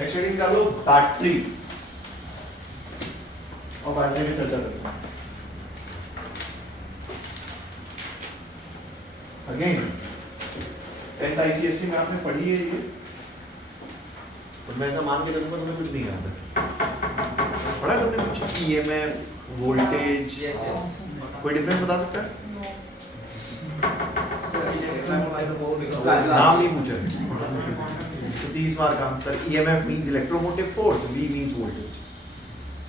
Next heading डालो battery, और battery में चर्चा करते हैं। अगेन 10th ICSE में आपने पढ़ी है ये, तो मैं ऐसा मान के रखूंगा तुम्हें कुछ नहीं आता। पढ़ा है तुमने कुछ EMF, वोल्टेज, कोई डिफरेंस बता सकता है? नाम नहीं पूछा तो 30 मार्क का। Sir EMF means electromotive force, V means voltage.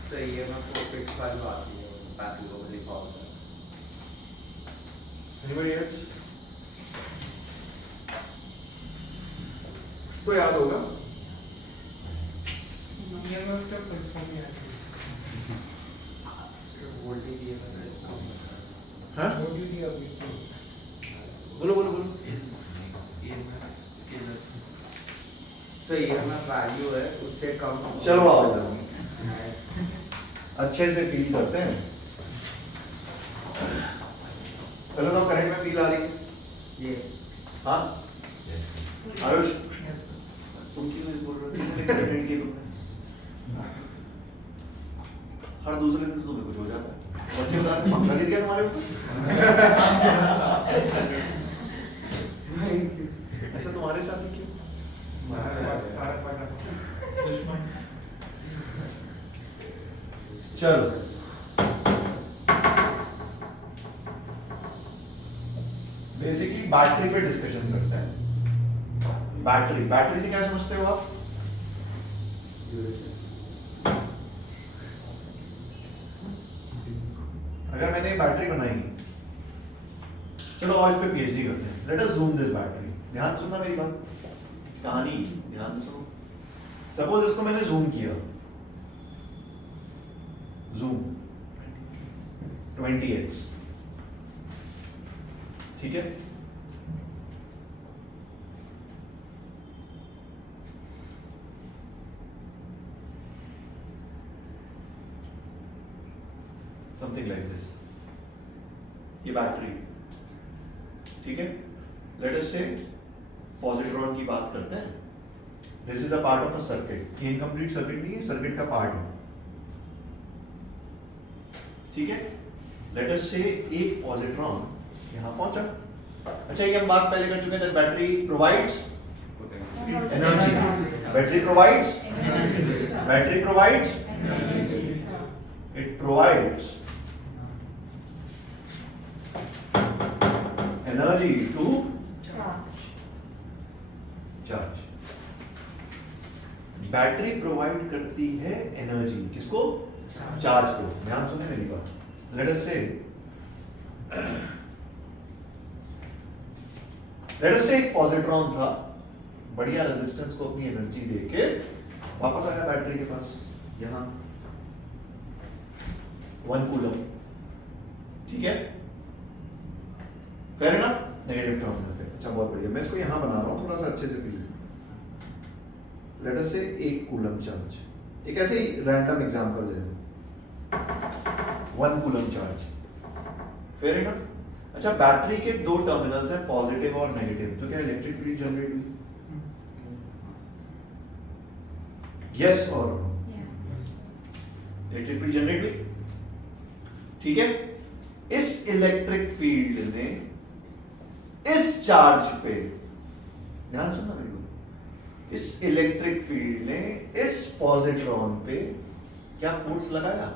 Sir EMF को फिक्स वैल्यू आती है बैटरी को लिखा होता है। Anybody else? उसको याद होगा। सर वोल्टेज EMF से कम होता है। हाँ? बोलो बोलो बोलो। सर EMF वैल्यू है उससे कम। चलो आओ इधर, अच्छे से फील करते हैं। चलो तो करंट में फील आ रही है? ये हाँ आयुष, तुम क्यों इस बोल रहे हो? किसने एक्सपेरिमेंट किया तुमने? हर दूसरे दिन तो तुम्हें कुछ हो जाता है। बच्चे बता रहे पंखा गिर गया तुम्हारे ऊपर। ऐसा तुम्हारे साथ ही क्यों? चलो बेसिकली बैटरी पे डिस्कशन करते हैं। बैटरी, बैटरी से क्या समझते हो आप? अगर मैंने बैटरी बनाई, चलो और इस पे PhD करते हैं। Let us zoom this battery. ध्यान सुनना मेरी बात, कहानी ध्यान से सुनो। सपोज इसको मैंने जूम किया, जूम 20x, ठीक है? समथिंग लाइक दिस, ये बैटरी, ठीक है? लेट अस से पॉजिट्रॉन की बात करते हैं। This is a part of a circuit. ये इनकम्प्लीट सर्किट नहीं है, सर्किट का पार्ट है, ठीक है? लेट अस से एक पॉजिट्रॉन यहां पहुंचा। अच्छा ये हम बात पहले कर चुके हैं that battery provides energy. Battery provides battery provides it provides energy to charge. Battery provide करती है एनर्जी किसको? चार्ज को। ध्यान सुने मेरी बात। लेट अस से एक पॉजिट्रॉन था, बढ़िया रेजिस्टेंस को अपनी एनर्जी देके वापस आया बैटरी के पास, यहां 1 कूलम, ठीक है? Fair enough? नेगेटिव टर्मिनल पे। अच्छा बहुत बढ़िया, मैं इसको यहां बना रहा हूं थोड़ा सा अच्छे से फील। लेट अस से 1 कूलम चार्ज, एक ऐसे ही रैंडम एग्जांपल ले लो, 1 कूलम चार्ज, फेयर इनफ? अच्छा बैटरी के 2 टर्मिनल्स हैं, पॉजिटिव और नेगेटिव, तो क्या इलेक्ट्रिक फील्ड जनरेट हुई? यस और नो? इलेक्ट्रिक फील्ड जनरेट हुई, ठीक है? इस इलेक्ट्रिक फील्ड ने इस चार्ज पे, ध्यान सुनना मेरी बात, इस इलेक्ट्रिक फील्ड ने इस पॉजिट्रॉन पे क्या फोर्स लगाया?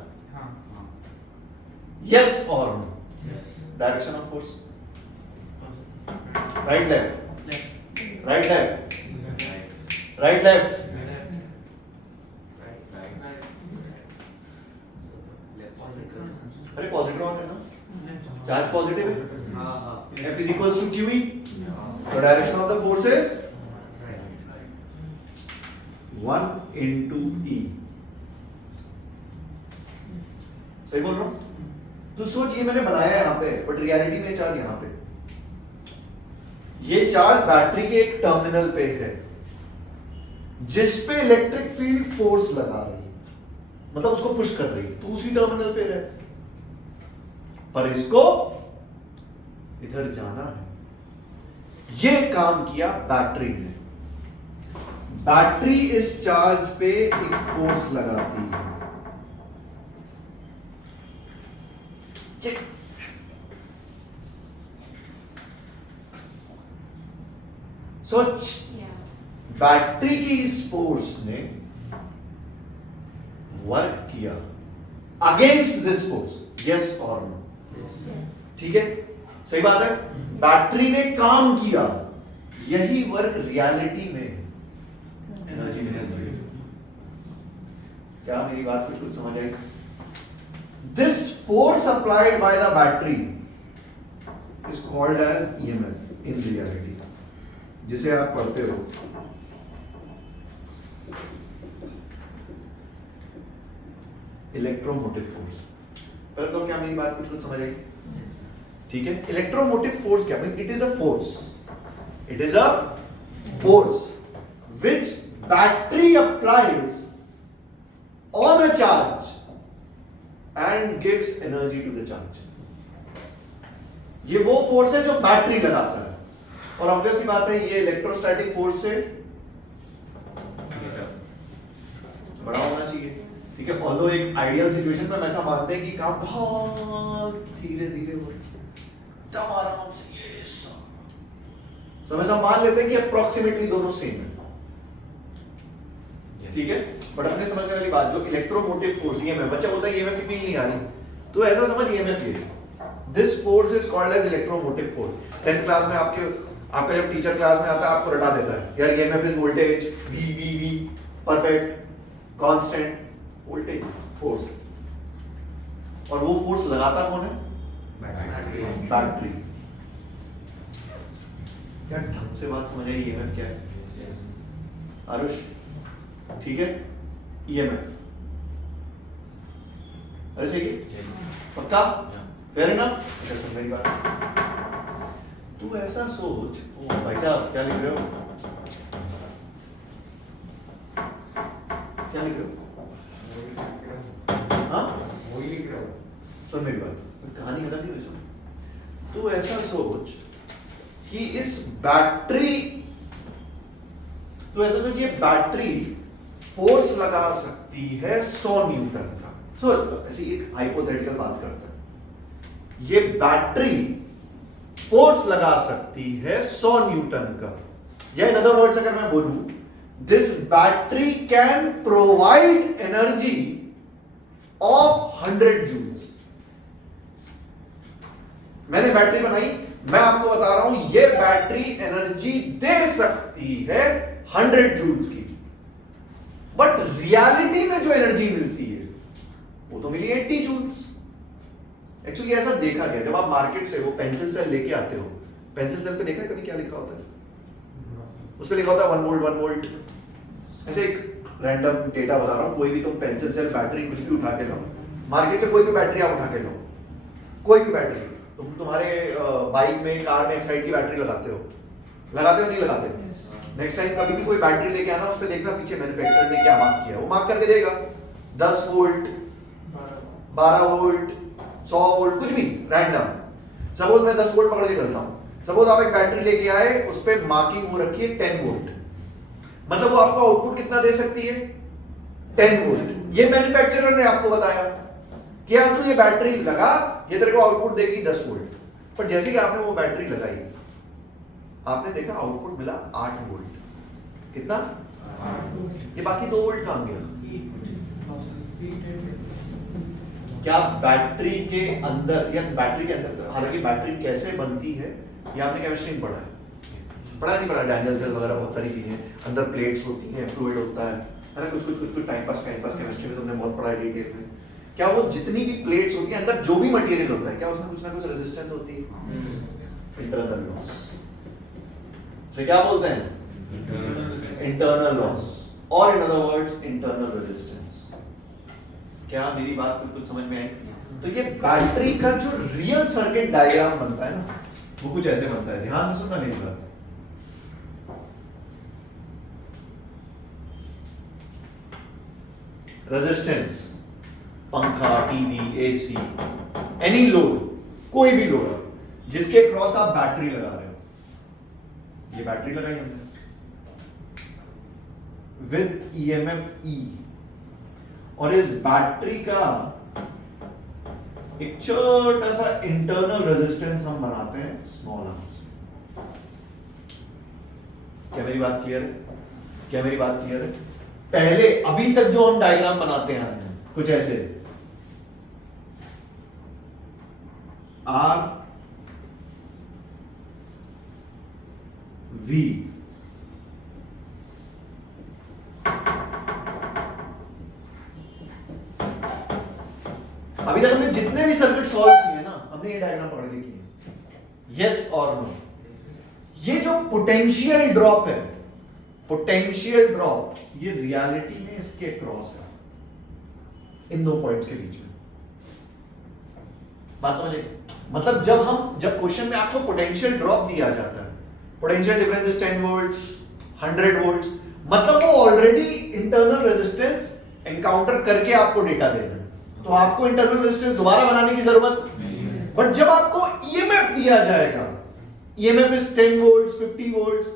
यस और no? Direction of force, right left, right left, right left, अरे पॉजिट्रॉन है ना, चार्ज पॉजिटिव है, F is equals to QE, the direction of the force is 1 into E। सही बोल रहा हूं? तो सोच ये मैंने बनाया है यहां पे, बट रियलिटी में चार्ज यहां पे, ये चार्ज बैटरी के एक टर्मिनल पे है जिस पे इलेक्ट्रिक फील्ड फोर्स लगा रही है, मतलब उसको पुश कर रही है, तो उसी टर्मिनल पे रहे, पर इसको इधर जाना है। ये काम किया बैटरी ने। बैटरी इस चार्ज पे एक फोर्स लगाती है। सोच, बैटरी की इस फोर्स ने वर्क किया अगेंस्ट दिस फोर्स, यस और नो? ठीक है, सही बात है। बैटरी ने काम किया, यही वर्क रियलिटी में एनर्जी में। क्या मेरी बात कुछ समझ आई? This force applied by the battery is called as EMF in reality, जिसे आप पढ़ते हो इलेक्ट्रोमोटिव फोर्स। पहले तो क्या मेरी बात कुछ समझ आई? ठीक है, इलेक्ट्रोमोटिव फोर्स क्या भाई? It is a force, it is a force which battery applies on a charge and gives energy to the charge. ये वो फोर्स है जो बैटरी लगाता है, और ऑब्वियस सी बात है ये इलेक्ट्रोस्टैटिक फोर्स से बड़ा होना चाहिए। ठीक है, ऑल्दो एक आइडियल सिचुएशन में हम ऐसा मानते हैं कि काम बहुत धीरे धीरे हो, तब आराम से ये सब हम ऐसा मान लेते हैं कि अप्रोक्सीमेटली दोनों सेम है। ठीक है, बट अपने समझने वाली बात, जो इलेक्ट्रोमोटिव फोर्स ईएमएफ, बच्चा बोलता है ईएमएफ की फील नहीं आ रही, तो ऐसा समझ ईएमएफ ये this force is called as electromotive force. 10th class में आपका जब टीचर क्लास में आता है आपको रटा देता है यार EMF is voltage V perfect constant voltage force, और वो फोर्स लगाता कौन है? बैटरी। क्या ढंग से बात समझ आई? ईएमएफ क्या है आरुष? ठीक है, ईएमएफ अरे सही है, पक्का? Fair enough? अच्छा सुन मेरी बात, तू ऐसा सोच। ओ भाई साहब क्या लिख रहे हो? क्या लिख रहे हो? हाँ वही लिख रहा हूँ। सुन मेरी बात, कहानी खत्म नहीं हुई। सुन, तू ऐसा सोच कि इस बैटरी, तो ऐसा सोच ये बैटरी फोर्स लगा सकती है 100 न्यूटन का। सोच, ऐसी एक हाइपोथेटिकल बात करते हैं, ये बैटरी फोर्स लगा सकती है 100 न्यूटन का, या इन अदर वर्ड्स अगर मैं बोलूं, this battery can provide energy of 100 joules. मैंने बैटरी बनाई, मैं आपको बता रहा हूं ये बैटरी एनर्जी दे सकती है 100 जूल्स की, बट रियलिटी में जो एनर्जी मिलती है वो तो मिली 80 जूल्स। एक्चुअली ऐसा देखा गया, जब आप मार्केट से वो पेंसिल सेल लेके आते हो, पेंसिल सेल पे देखा है कभी क्या लिखा होता है? उस पे लिखा होता है 1 वोल्ट। ऐसे एक रैंडम डेटा बता रहा हूं, कोई भी तुम पेंसिल सेल बैटरी कुछ भी उठा के लाओ, मार्केट से कोई भी बैटरी आप उठा के लाओ, कोई भी बैटरी, तुम तुम्हारे बाइक में कार में एक्साइड की बैटरी लगाते हो नहीं लगाते? नेक्स्ट टाइम कभी भी कोई बैटरी लेके आना, उस पे देखना पीछे मैन्युफैक्चरर ने क्या मार्क किया, वो मार्क करके देगा 10 वोल्ट 12 वोल्ट 100 वोल्ट, कुछ भी रैंडम। सपोज मैं 10 वोल्ट पकड़ के चलता हूं, सपोज आप एक बैटरी लेके आए, उस पे मार्किंग हो रखी है 10 वोल्ट, मतलब वो आपको आउटपुट कितना दे सकती है? 10 वोल्ट। ये मैन्युफैक्चरर ने आपको बताया कि यार तू ये बैटरी लगा, ये तेरे को आउटपुट देगी 10 वोल्ट। पर जैसे कि आपने वो बैटरी लगाई, आपने देखा आउटपुट मिला 8 वोल्ट। कितना? ये बाकी 2 वोल्ट कहां गया? क्या बैटरी के अंदर, या बैटरी के अंदर, हालांकि बैटरी कैसे बनती है ये आपने केमिस्ट्री में पढ़ा है, नहीं पढ़ा? डैनियल सेल वगैरह बहुत सारी चीजें, अंदर प्लेट्स होती हैं, फ्लूइड होता है ना, कुछ टाइम पास केमिस्ट्री में तुमने बहुत पढ़ा है डिटेल में। क्या वो जितनी भी प्लेट्स होती हैं, अंदर जो भी मटेरियल होता है, क्या उसमें कुछ ना कुछ रेजिस्टेंस होती है? इंटरनल लॉस से क्या बोलते हैं? इंटरनल लॉस, और in other words internal resistance. क्या मेरी बात कुछ समझ में आई? तो ये बैटरी का जो रियल सर्किट डायग्राम बनता है ना, वो कुछ ऐसे बनता है। ध्यान से सुनना मेरी बात। रेजिस्टेंस, पंखा, टीवी, एसी, एनी लोड, कोई भी लोड जिसके क्रॉस आप बैटरी लगा रहे हो, ये बैटरी लगाई हमने, विद ईएमएफ ई, और इस बैटरी का एक छोटा सा इंटरनल रेजिस्टेंस हम बनाते हैं स्मॉल आर से। क्या मेरी बात क्लियर है? क्या मेरी बात क्लियर है? पहले अभी तक जो हम डायग्राम बनाते हैं कुछ ऐसे, आर वी, अभी तक हमने जितने भी सर्किट सॉल्व किए ना, हमने ये डायग्राम पढ़ के किए। यस और नो? ये जो पोटेंशियल ड्रॉप है, पोटेंशियल ड्रॉप, ये रियलिटी में इसके क्रॉस है, इन दो पॉइंट्स के बीच में। बात समझे? मतलब जब क्वेश्चन में आपको पोटेंशियल ड्रॉप दिया जाता है, potential difference is 10 volts, 100 volts, मतलब वो ऑलरेडी इंटरनल रेजिस्टेंस एनकाउंटर करके आपको डेटा दे रहे हैं, तो आपको इंटरनल रेजिस्टेंस दोबारा बनाने की जरूरत नहीं है। बट जब आपको ईएमएफ दिया जाएगा, ईएमएफ इज 10 वोल्ट्स, 50 वोल्ट्स,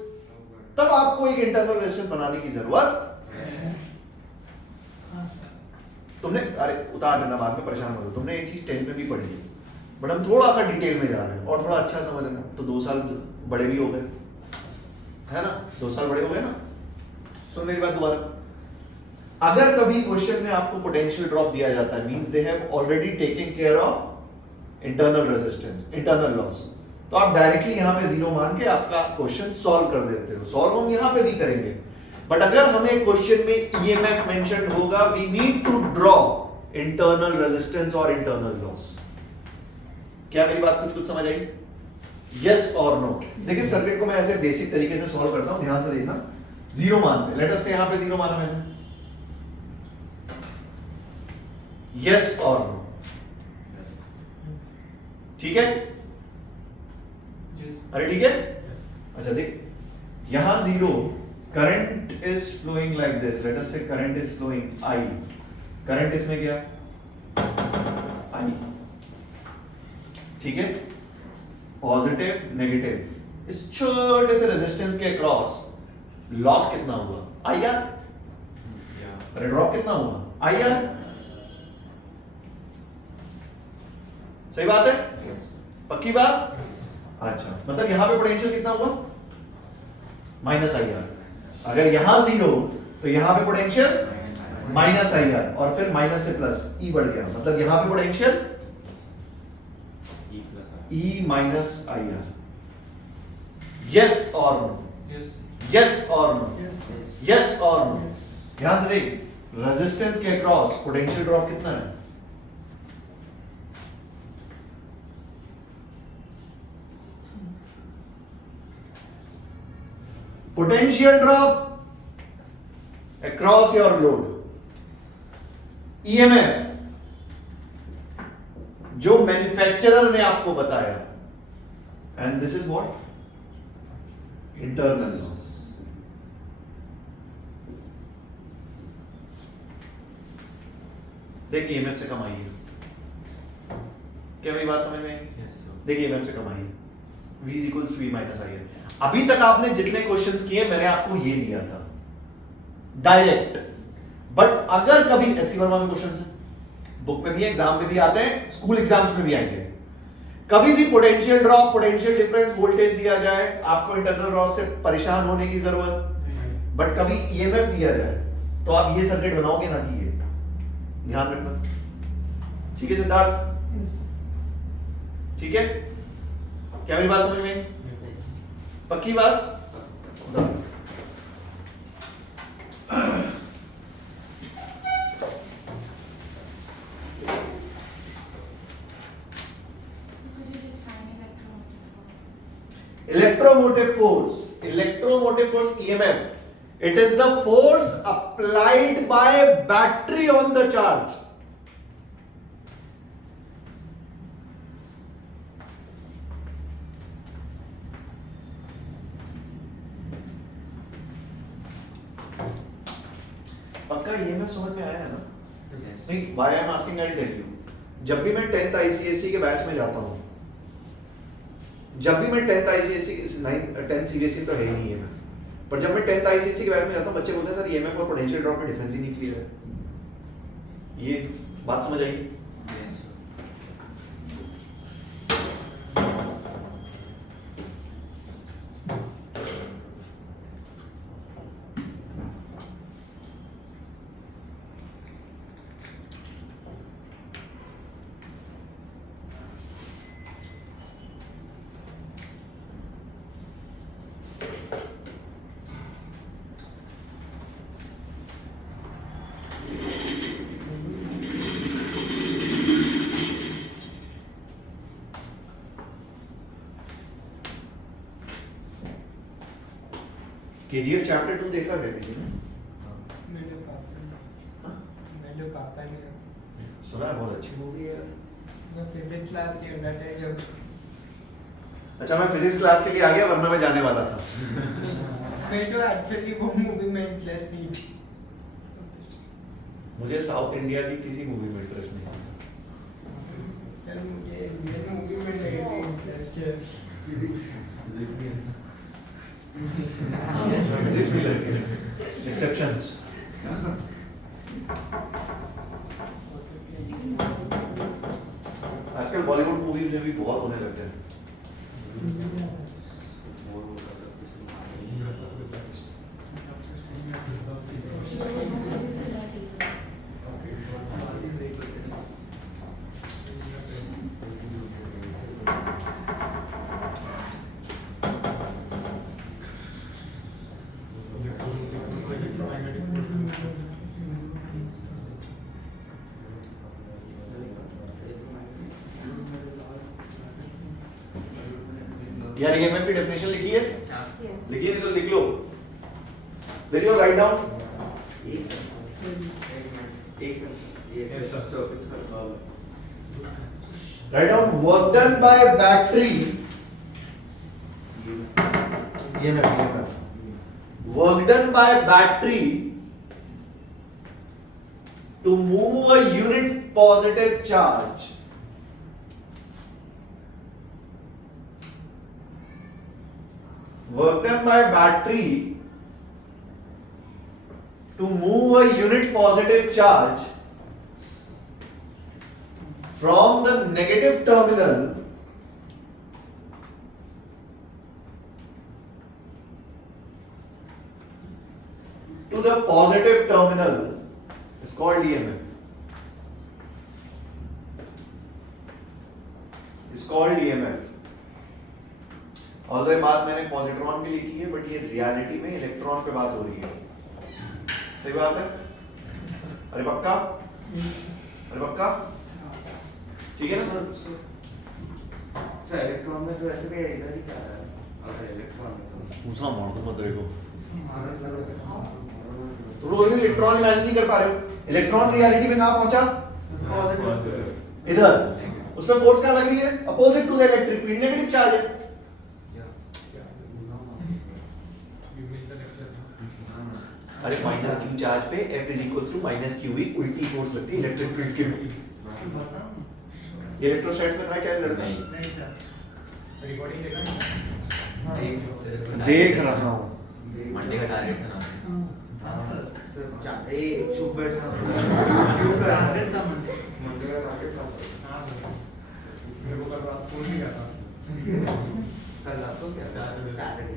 तब आपको एक इंटरनल रेजिस्टेंस बनाने की जरूरत है। तुमने, अरे उतार लेना, बाद में परेशान मत हो, तुमने एक चीज 10 में भी पढ़ी है, बट हम थोड़ा सा डिटेल में जा रहे हैं और थोड़ा अच्छा समझ रहे हैं, तो 2 साल बड़े भी हो गए, है ना? 2 साल बड़े हो गए ना? सुन मेरी बात दोबारा, अगर कभी क्वेश्चन में आपको पोटेंशियल ड्रॉप दिया जाता है, means they have already taken care of internal resistance, internal loss, तो आप डायरेक्टली यहां पे 0 मान के आपका क्वेश्चन सॉल्व कर देते हो। सॉल्व हम यहां पे भी करेंगे, बट अगर हमें क्वेश्चन में ईएमएफ मेंशन होगा, we need to draw internal resistance और इंटरनल लॉस। क्या मेरी बात कुछ समझ आई? यस और नो? देखिए सर्किट को मैं ऐसे बेसिक तरीके से सॉल्व करता हूं, ध्यान से देखना। 0 मानते, लेट अस से यहां पे 0 माना मैंने, यस और नो? ठीक है? अरे ठीक है। अच्छा देख, यहां 0, current is flowing like this, let us say current is flowing I, current इसमें क्या? आई, ठीक है? पॉजिटिव नेगेटिव, इस छोटे से रेजिस्टेंस के अक्रॉस लॉस कितना हुआ? I R. अरे ड्रॉप कितना हुआ? I R. सही बात है? पक्की बात? अच्छा, मतलब यहां पे पोटेंशियल कितना हुआ? Minus I R. अगर यहां 0 तो यहां पे पोटेंशियल माइनस आई आर, और फिर माइनस से प्लस ई बढ़ गया, मतलब यहां पे potential E minus I R. Yes और नो? यस और नो? यस और नो? ध्यान से देख, रेजिस्टेंस के अक्रॉस पोटेंशियल ड्रॉप कितना है? Potential drop across your load, EMF जो मैन्युफैक्चरर ने आपको बताया, and this is what? Internal loss. देखिए ईएमएफ से कम आई है, क्या मेरी बात समझ में आई? देखिए ईएमएफ से कम आई है, V is equals to E minus I है। अभी तक आपने जितने क्वेश्चंस किए मैंने आपको ये दिया था डायरेक्ट, बट अगर कभी एचसी वर्मा में क्वेश्चंस है, बुक में भी, एग्जाम में भी आते हैं, स्कूल एग्जाम्स में भी आएंगे, कभी भी potential drop, potential difference, voltage दिया जाए, आपको इंटरनल लॉस से परेशान होने की जरूरत, बट कभी ईएमएफ दिया जाए तो आप ये सर्किट बनाओगे ना कि ये, ध्यान रखना। ठीक है सिद्धार्थ? ठीक है? क्या मेरी बात समझ में आई? पक्की बात? Electromotive force, electromotive force EMF, it is the force applied by battery on the charge. पक्का EMF समझ में आया है ना? नहीं, why I am asking, I'll tell you. जब भी मैं 10th ICSE के बैच में जाता हूँ, जब भी मैं 10th ICSE 10th CBSE तो है ही नहीं है, पर जब मैं 10th आईसीएसई के बैच में जाता हूँ बच्चे बोलते हैं सर ईएमएफ और पोटेंशियल ड्रॉप में डिफरेंस ही नहीं क्लियर है। ये बात समझ आएगी? केजीएफ चैप्टर 2 देखा क्या किसी ने? मेरे पापा ने सुना है बहुत अच्छी मूवी है। मैं फिजिक्स क्लास के अंदर थे जब अच्छा मैं फिजिक्स क्लास के लिए आ गया वरना मैं जाने वाला था। मैं तो एक्चुअली वो मूवी में इंटरेस्ट नहीं थी। मुझे साउथ इंडिया की किसी मूवी में इंटरेस्ट नहीं आता। चल मुझे इंडियन मूवी में नहीं इंटरेस्ट है। फिजिक्स भी लड़की है। एक्सेप्शंस। आजकल बॉलीवुड मूवी में भी बहुत होने लगते हैं। यार ईएमएफ की डेफिनेशन लिखी है? लिखी है नहीं तो लिख लो। लिख लो, write down. Write down work done by battery EMF work done by battery to move a unit positive charge work done by battery to move a unit positive charge from the negative terminal to the positive terminal is called EMF. Is called EMF. Although ये बात मैंने positron पे लिखी है but ये reality में electron पे बात हो रही है। सही बात है? अरे पक्का? अरे पक्का? ठीक है ना? सर इलेक्ट्रॉन में तो ऐसे भी इधर ही क्या है? अगर इलेक्ट्रॉन में तो पूछना मार दूंगा तेरे को। तुम लोग इलेक्ट्रॉन इमेजिन नहीं कर पा रहे हो। इलेक्ट्रॉन रियलिटी में कहाँ पहुंचा? इधर। उसमें फोर्स कहाँ लग रही है? Opposite to the electric field, negative charge है। अरे माइनस क्यू चार्ज पे F is equal to minus q ही उल्टी फोर्स लगती है इलेक्ट्रिक फील्ड के में। इलेक्ट्रोस्टैट में था क्या लड़का? नहीं था। रिकॉर्डिंग देखा नहीं? देख रहा हूँ। मंडे का टारगेट था ना। सर ए चुप बैठा टारगेट था मंडे। मंडे का टारगेट था। हाँ मेरे को कल रात को नहीं आता। कल रात को क्या था? सैटरडे।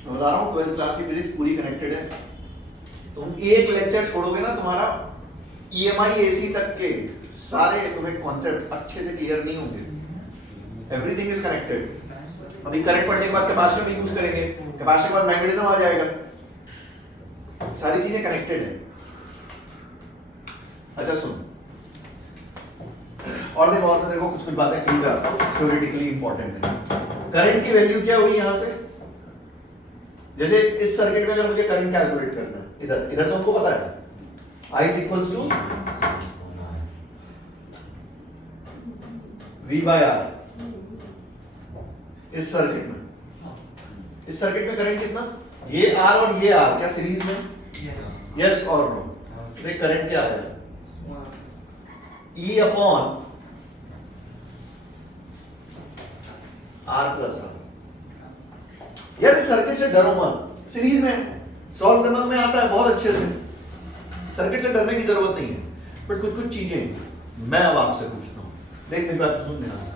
मैं बता रहा हूँ 12th क्लास की फिजिक्स पूरी कनेक्टेड है। तुम एक लेक्चर छोड़ोगे ना तुम्हारा EMI AC तक के सारे तुम्हें कॉन्सेप्ट अच्छे से क्लियर नहीं होंगे। Everything is connected. अभी करंट पढ़ने के बाद कैपेसिटर भी यूज करेंगे, कैपेसिटर के बाद मैग्नेटिज्म आ जाएगा, सारी चीजें कनेक्टेड है। अच्छा सुन, और देखो और मैं देखो कुछ बातें फील कराता हूँ थ्योरेटिकली इंपॉर्टेंट है। करंट की वैल्यू क्या हुई यहां से? जैसे इस सर्किट में अगर मुझे करंट कैलकुलेट करना है, इधर इधर तो हमको पता है I is equals to V by R। इस सर्किट में करंट कितना? ये R और ये R क्या सीरीज में? यस और नो? तो करंट क्या आ जाएगा? E upon R plus R। यार इस सर्किट से डरो मत, सीरीज में सॉल्व करना तुम्हें आता है बहुत अच्छे से, सर्किट से डरने की जरूरत नहीं है। बट कुछ कुछ चीजें मैं अब आपसे पूछता हूं, देख मेरी बात सुन ध्यान से,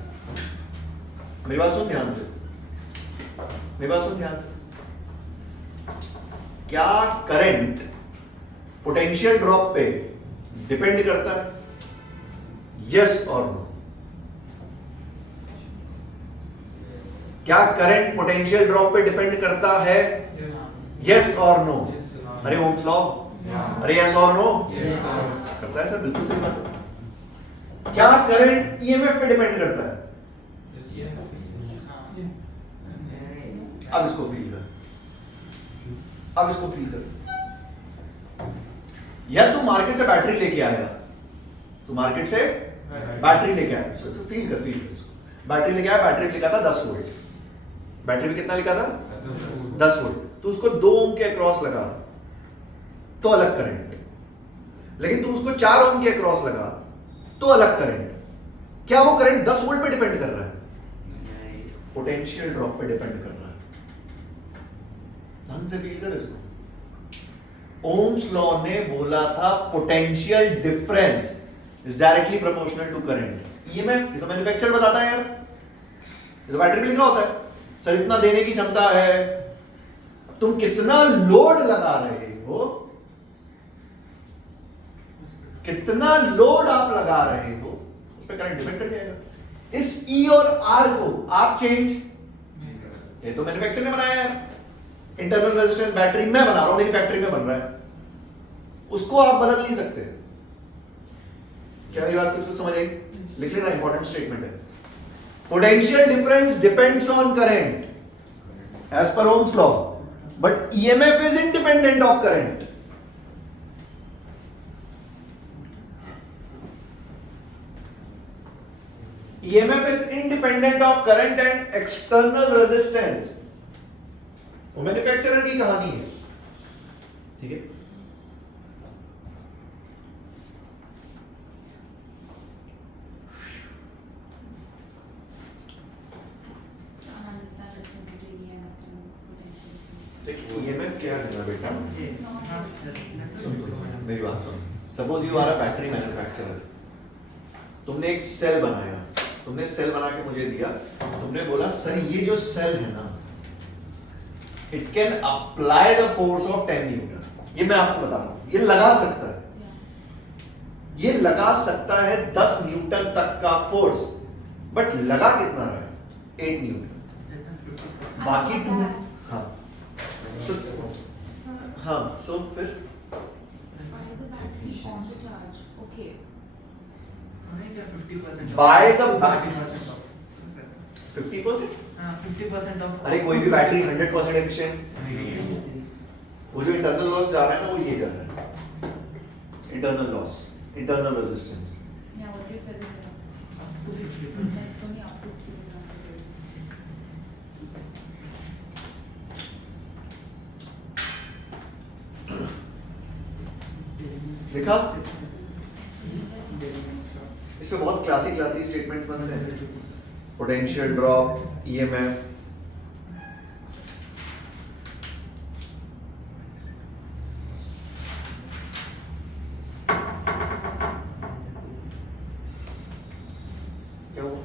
मेरी बात सुन ध्यान से, मेरी बात सुन ध्यान से। क्या करंट पोटेंशियल ड्रॉप पे डिपेंड करता है? यस और नो? क्या करंट पोटेंशियल ड्रॉप पे डिपेंड करता है? यस और नो? अरे ओम्स लॉ, अरे यस और नो? करता है सर, बिल्कुल सही बात है। क्या करंट ईएमएफ पे डिपेंड करता है? अब इसको फील कर, अब इसको फील कर। या तू मार्केट से बैटरी लेके आया, तू मार्केट से बैटरी लेके आया, तो फील कर, फील कर इसको। बैटरी लेके आया, बैटरी लिखा था 10 वोल्ट, बैटरी में कितना लिखा था? 10 वोल्ट। तो उसको 2 ओम के अक्रॉस लगा तो अलग करंट, लेकिन तू उसको 4 ओम के अक्रॉस लगा तो अलग करंट। क्या वो करंट 10 वोल्ट पे डिपेंड कर रहा है? पोटेंशियल ड्रॉप पे डिपेंड कर रहा है। ढंग से फील कर इसको। ओम्स लॉ ने बोला था potential difference is directly proportional to current. EMF ये तो मैन्युफैक्चरर बताता है यार, ये तो बैटरी में लिखा होता है सर इतना देने की क्षमता है। अब तुम कितना लोड लगा रहे हो, कितना लोड आप लगा रहे हो उस पर करंट डिपेंड कर जाएगा। इस ई और आर को आप चेंज, ये तो मैन्युफैक्चरर ने बनाया है। इंटरनल रेजिस्टेंस बैटरी मैं बना रहा हूं, मेरी फैक्ट्री में बन रहा है, उसको आप बदल नहीं सकते। क्या ये बात कुछ समझ आई? लिख लेना, इंपॉर्टेंट स्टेटमेंट है। Potential difference depends on current as per Ohm's law, but EMF is independent of current. EMF is independent of current and external resistance। वो मैन्युफैक्चरर की कहानी है, ठीक है। EMF क्या है बेटा? सुन मेरी बात सुन। Suppose you are a battery manufacturer, तुमने एक सेल बनाया, तुमने सेल बना के मुझे दिया, तुमने बोला सर ये जो सेल है ना, it can apply the force of 10 Newton. ये मैं आपको बता रहा हूं, ये लगा सकता है, ये लगा सकता है 10 न्यूटन तक का फोर्स, बट लगा कितना रहा है? 8 न्यूटन। बाकी 2, हाँ सो, हाँ सो फिर बाय द बैटरी 50%? 50% ऑफ। अरे कोई भी बैटरी 100% एफिशिएंट, वो जो इंटरनल लॉस जा रहा है ना, वो ये जा रहा है, इंटरनल लॉस, इंटरनल रेजिस्टेंस। लिखा? इस पे बहुत क्लासी स्टेटमेंट बनते हैं, पोटेंशियल ड्रॉप, ईएमएफ। क्या हुआ?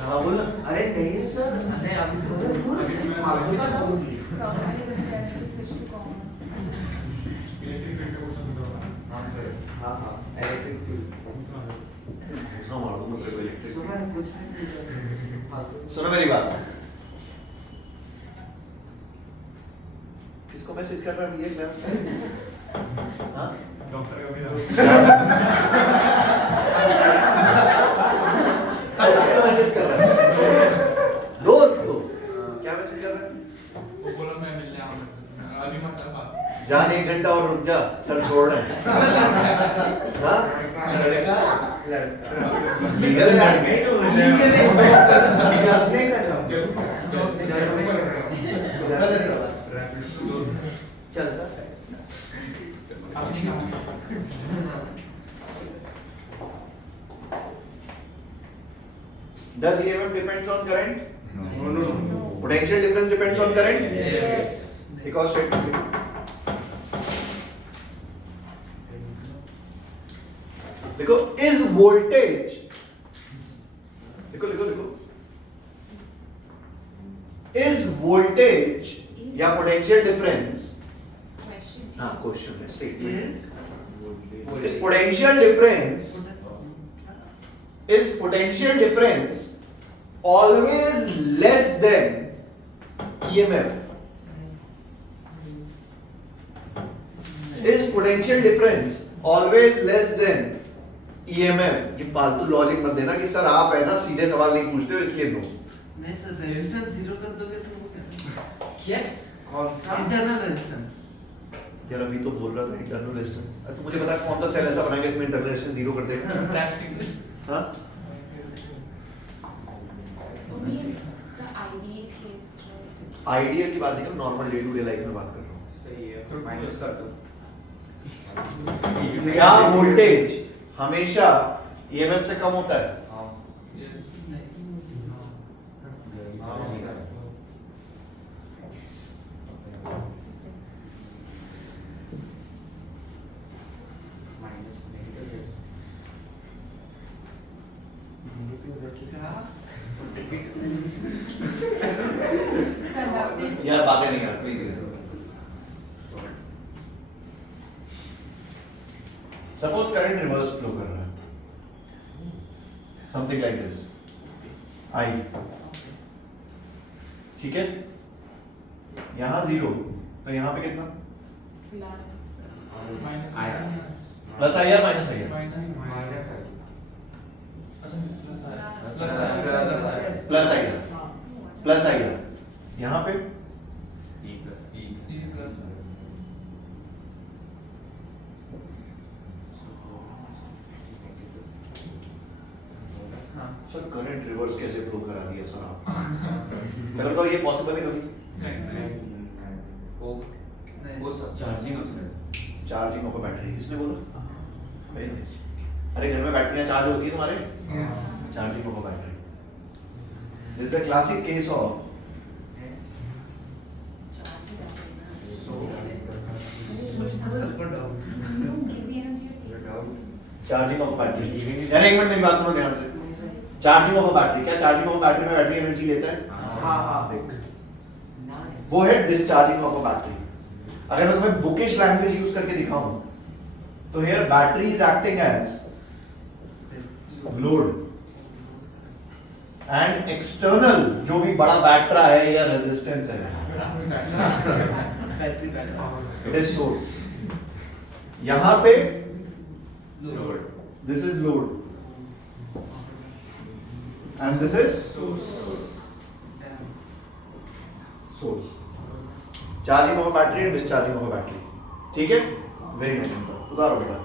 हाँ बोल ना। अरे नहीं सर, नहीं अभी तो फालतू का डाउट। हाँ हाँ, इलेक्ट्रिक फील्ड। घुसा मारो मैं तेरे को इलेक्ट्रिक। सुबह कुछ नहीं फालतू। सुनो मेरी बात, किसको मैसेज कर रहा है ये क्लास में? हाँ डॉक्टर का भी किसको मैसेज कर रहा है? दोस्त को। क्या मैसेज कर रहा है? वो बोला मैं मिलने आऊंगा अभी मत कर। जान 1 घंटा और रुक जा, सर छोड़ रहे हैं। हाँ लड़का लीगल है चलता अपनी कहानी Does EMF depends on current? No. Potential difference depends on current? Yes. Because statement. देखो is voltage लिखो is voltage या potential difference हाँ क्वेश्चन है statement is potential difference always less than EMF is potential difference always less than EMF ये फालतू logic मत देना कि सर आप है ना सीधे सवाल नहीं पूछते हो इसलिए नो नहीं सर रेजिस्टेंस जीरो कर दोगे तो वो क्या क्या? कौन सा? इंटरनल रेजिस्टेंस यार अभी तो बोल रहा था इंटरनल रेजिस्टेंस तो मुझे बता कौन सा सेल ऐसा बनाएगा इसमें इंटरनल रेजिस्टेंस जीरो कर देगा प्रैक्टिकली हाँ आइडियल की बात नहीं कर normal day to day life में बात कर रहा हूँ सही है माइनस कर दो क्या वोल्टेज हमेशा ईएमएफ से कम होता है हाँ यस माइनस नेगेटिव यस यार बातें नहीं कर please suppose current reverse flow कर रहा है समथिंग लाइक दिस आई ठीक है यहां जीरो तो यहां पे कितना माइनस आया प्लस आई या माइनस आई माइनस माइनस है अच्छा प्लस आया प्लस प्लस आई प्लस आई यहां पे E plus E plus sir current reverse कैसे फ्लो करा दिया सर आप पहले तो ये पॉसिबल है कभी वो सब चार्जिंग अक्सर चार्जिंग ऑफ अ बैटरी किसने बोला भाई नहीं। अरे घर में बैटरियां चार्ज होती है तुम्हारे yes charging of a battery this is the classic case of charging of battery यार एक मिनट मेरी बात सुनो ध्यान से चार्जिंग ऑफ बैटरी क्या चार्जिंग ऑफ बैटरी में बैटरी एनर्जी लेता है हाँ देख वो है डिस्चार्जिंग ऑफ बैटरी अगर मैं तुम्हें बुकिश लैंग्वेज यूज करके दिखाऊं तो here battery is acting as load and external जो भी बड़ा बैटरा है या रेजिस्टेंस है बैटरी इट इज सोर्स यहां पे load this is load and this is source charging of a battery and discharging of a battery ठीक है वेरी नाइस उतारो बेटा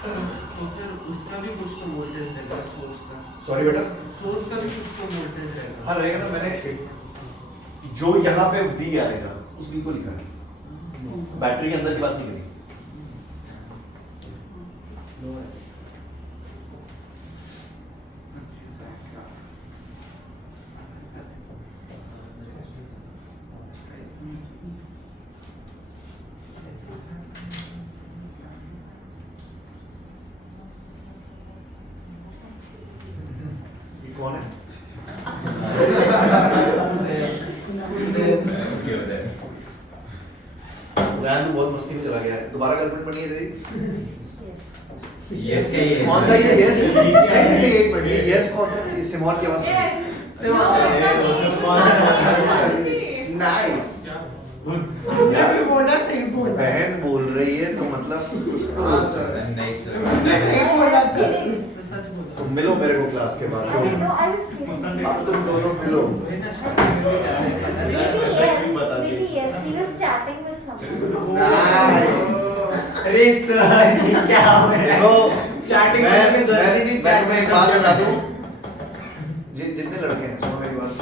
तो फिर उसका भी कुछ तो वोल्टेज रहेगा सोर्स का सॉरी बेटा सोर्स का भी कुछ तो वोल्टेज रहेगा हाँ रहेगा ना मैंने जो यहाँ पे V आएगा उस V को लिखा है बैटरी के अंदर की बात नहीं करी ये कौन है ध्यान तो बहुत मस्ती में चला गया है दोबारा गर्लफ्रेंड बनी है तेरी यस के ये कौन था ये यस एक मिनट ये यस कौन था ये सिमोन की आवाज नाइस मैं भी बोला नहीं बोला बहन बोल रही है तो मतलब कुछ तो बोल सकता है। नाइस नहीं बोला था सच बोला तुम मिलो मेरे को क्लास के बाद अब तुम दोनों मिलो अरे सर ये क्या हो रहा है देखो Chatting मैं में गर्मी जी मैं तुम्हें एक बात chatting बता दूं जितने लड़के हैं सुनो मेरी बात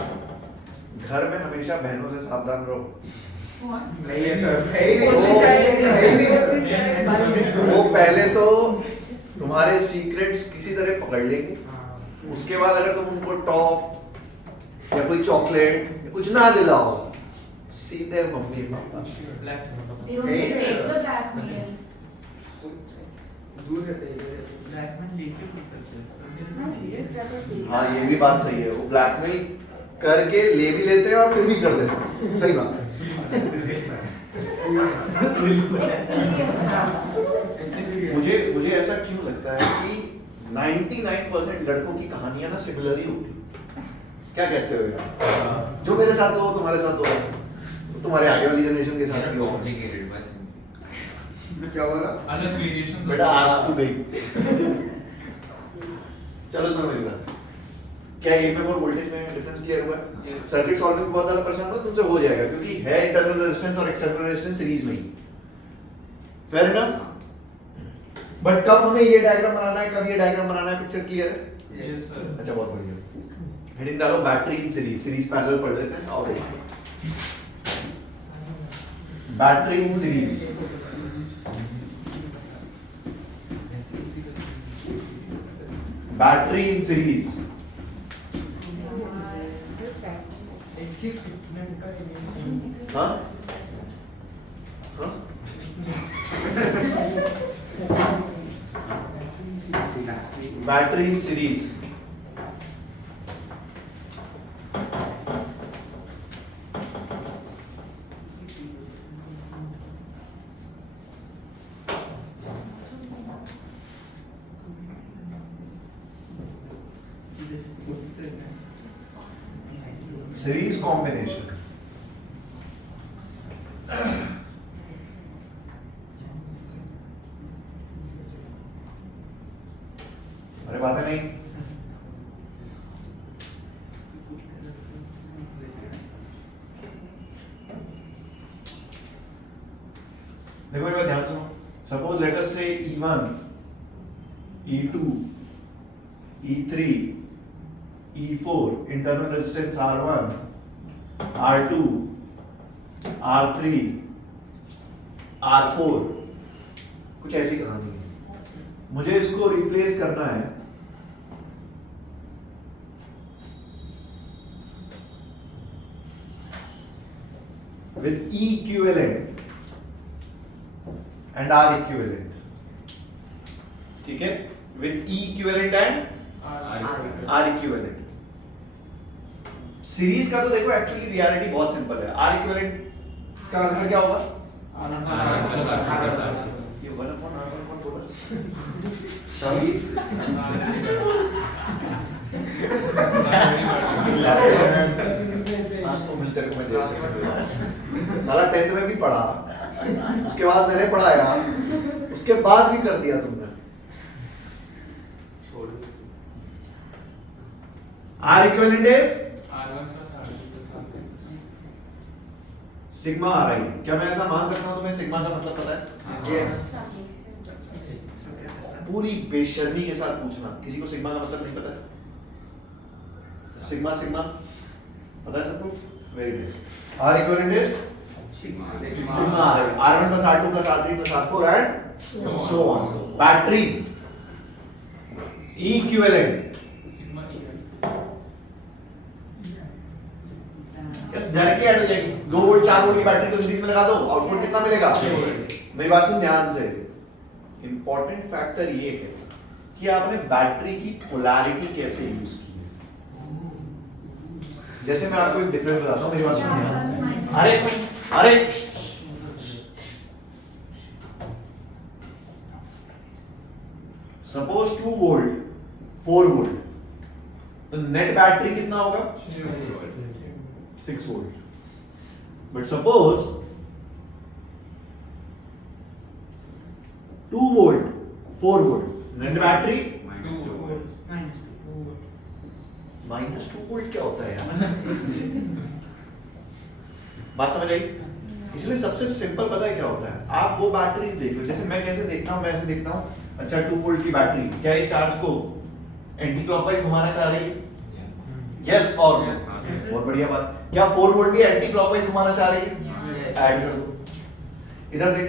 घर में हमेशा बहनों से सावधान रहो नहीं है सर, है ही नहीं। वो पहले तो तुम्हारे सीक्रेट्स किसी तरह पकड़ लेंगे, उसके बाद अगर तुम उनको टॉप या कोई चॉकलेट कुछ ना दिलाओ, सीधे mummy papa. Black. They don't take the blackmail. दूर रहते हैं। हाँ ये भी बात सही है, वो ब्लैकमेल करके ले भी लेते हैं और फिर भी कर देते हैं, सही बात। मुझे ऐसा क्यों लगता है कि 99% लड़कों की कहानियां ना सिमिलर ही होती है। क्या कहते हो यार? जो मेरे साथ हो तुम्हारे साथ हो, तुम्हारे आगे वाली जनरेशन के साथ भी हो। कॉम्प्लिकेटेड बस क्या बोला? अलग वेरिएशन बेटा आज तू देख। चलो सुनो मेरी बात। क्या ये में वोल्टेज में डिफरेंस क्लियर हुआ है? Yes. सर्किट सॉल्विंग बहुत ज्यादा परेशान हो तुमसे हो जाएगा, क्योंकि है इंटरनल रेजिस्टेंस और एक्सटर्नल रेजिस्टेंस सीरीज में ही। Fair enough? बट कब हमें ये डायग्राम बनाना है, कब ये डायग्राम बनाना है, पिक्चर क्लियर है? Yes, sir. अच्छा बहुत बढ़िया। हेडिंग डालो battery in series, series parallel पढ़ लेते हैं। आओ battery in series. Battery in series. हाँ हाँ battery in series. Series combination. अरे बातें नहीं। देखो एक बार ध्यान सुनो। सपोज लेट अस से E1, E2, E3, E4 internal resistance R1, R2, R3, R4, कुछ ऐसी कहानी है। मुझे इसको रिप्लेस करना है with E equivalent and R equivalent, ठीक है? with E equivalent and R equivalent। Series का तो देखो एक्चुअली रियलिटी बहुत सिंपल है। R equivalent का आंसर क्या होगा? ये 1/R1 कौन बोला? सभी आज तो मिलते को मैं जैसे साला 10th में भी पढ़ा, उसके बाद मैंने पढ़ाया, उसके बाद भी कर दिया तुमने। R equivalent is sigma are आई। क्या मैं ऐसा मान सकता हूं तुम्हें सिग्मा का मतलब पता है? Yes. पूरी बेशर्मी के साथ पूछना, किसी को सिग्मा का मतलब नहीं पता है? सिग्मा सिग्मा पता है सबको? Very nice. R equivalent is sigma are I, R1 plus R2 plus R3 plus R4 and so on। Battery E equivalent yes directly add हो जाएगी। 2 वोल्ट 4 वोल्ट की बैटरी को सीरीज में लगा दो, आउटपुट कितना मिलेगा? मेरी बात सुन ध्यान से। इंपॉर्टेंट फैक्टर ये है कि आपने बैटरी की पोलैरिटी कैसे यूज की है। जैसे मैं आपको एक डिफरेंस बताता हूं, मेरी बात सुन ध्यान से। अरे अरे सपोज 2 वोल्ट 4 वोल्ट, तो नेट बैटरी कितना होगा? 6 volt. But suppose 2 volt, 4 volt, net battery minus 2 volt क्या होता है यार? बात समझ आई? इसलिए सबसे सिंपल पता है क्या होता है? आप वो बैटरीज देख लो, जैसे मैं कैसे देखता हूँ, मैं ऐसे देखता हूँ। अच्छा 2 वोल्ट की बैटरी, क्या ये चार्ज को एंटी क्लॉकवाइज घुमाना चाह रही है? यस और बहुत बढ़िया बात। क्या 4 वोल्ट भी एंटी क्लॉकवाइज घुमाना चाह रही है? ऐड कर दो। इधर देख,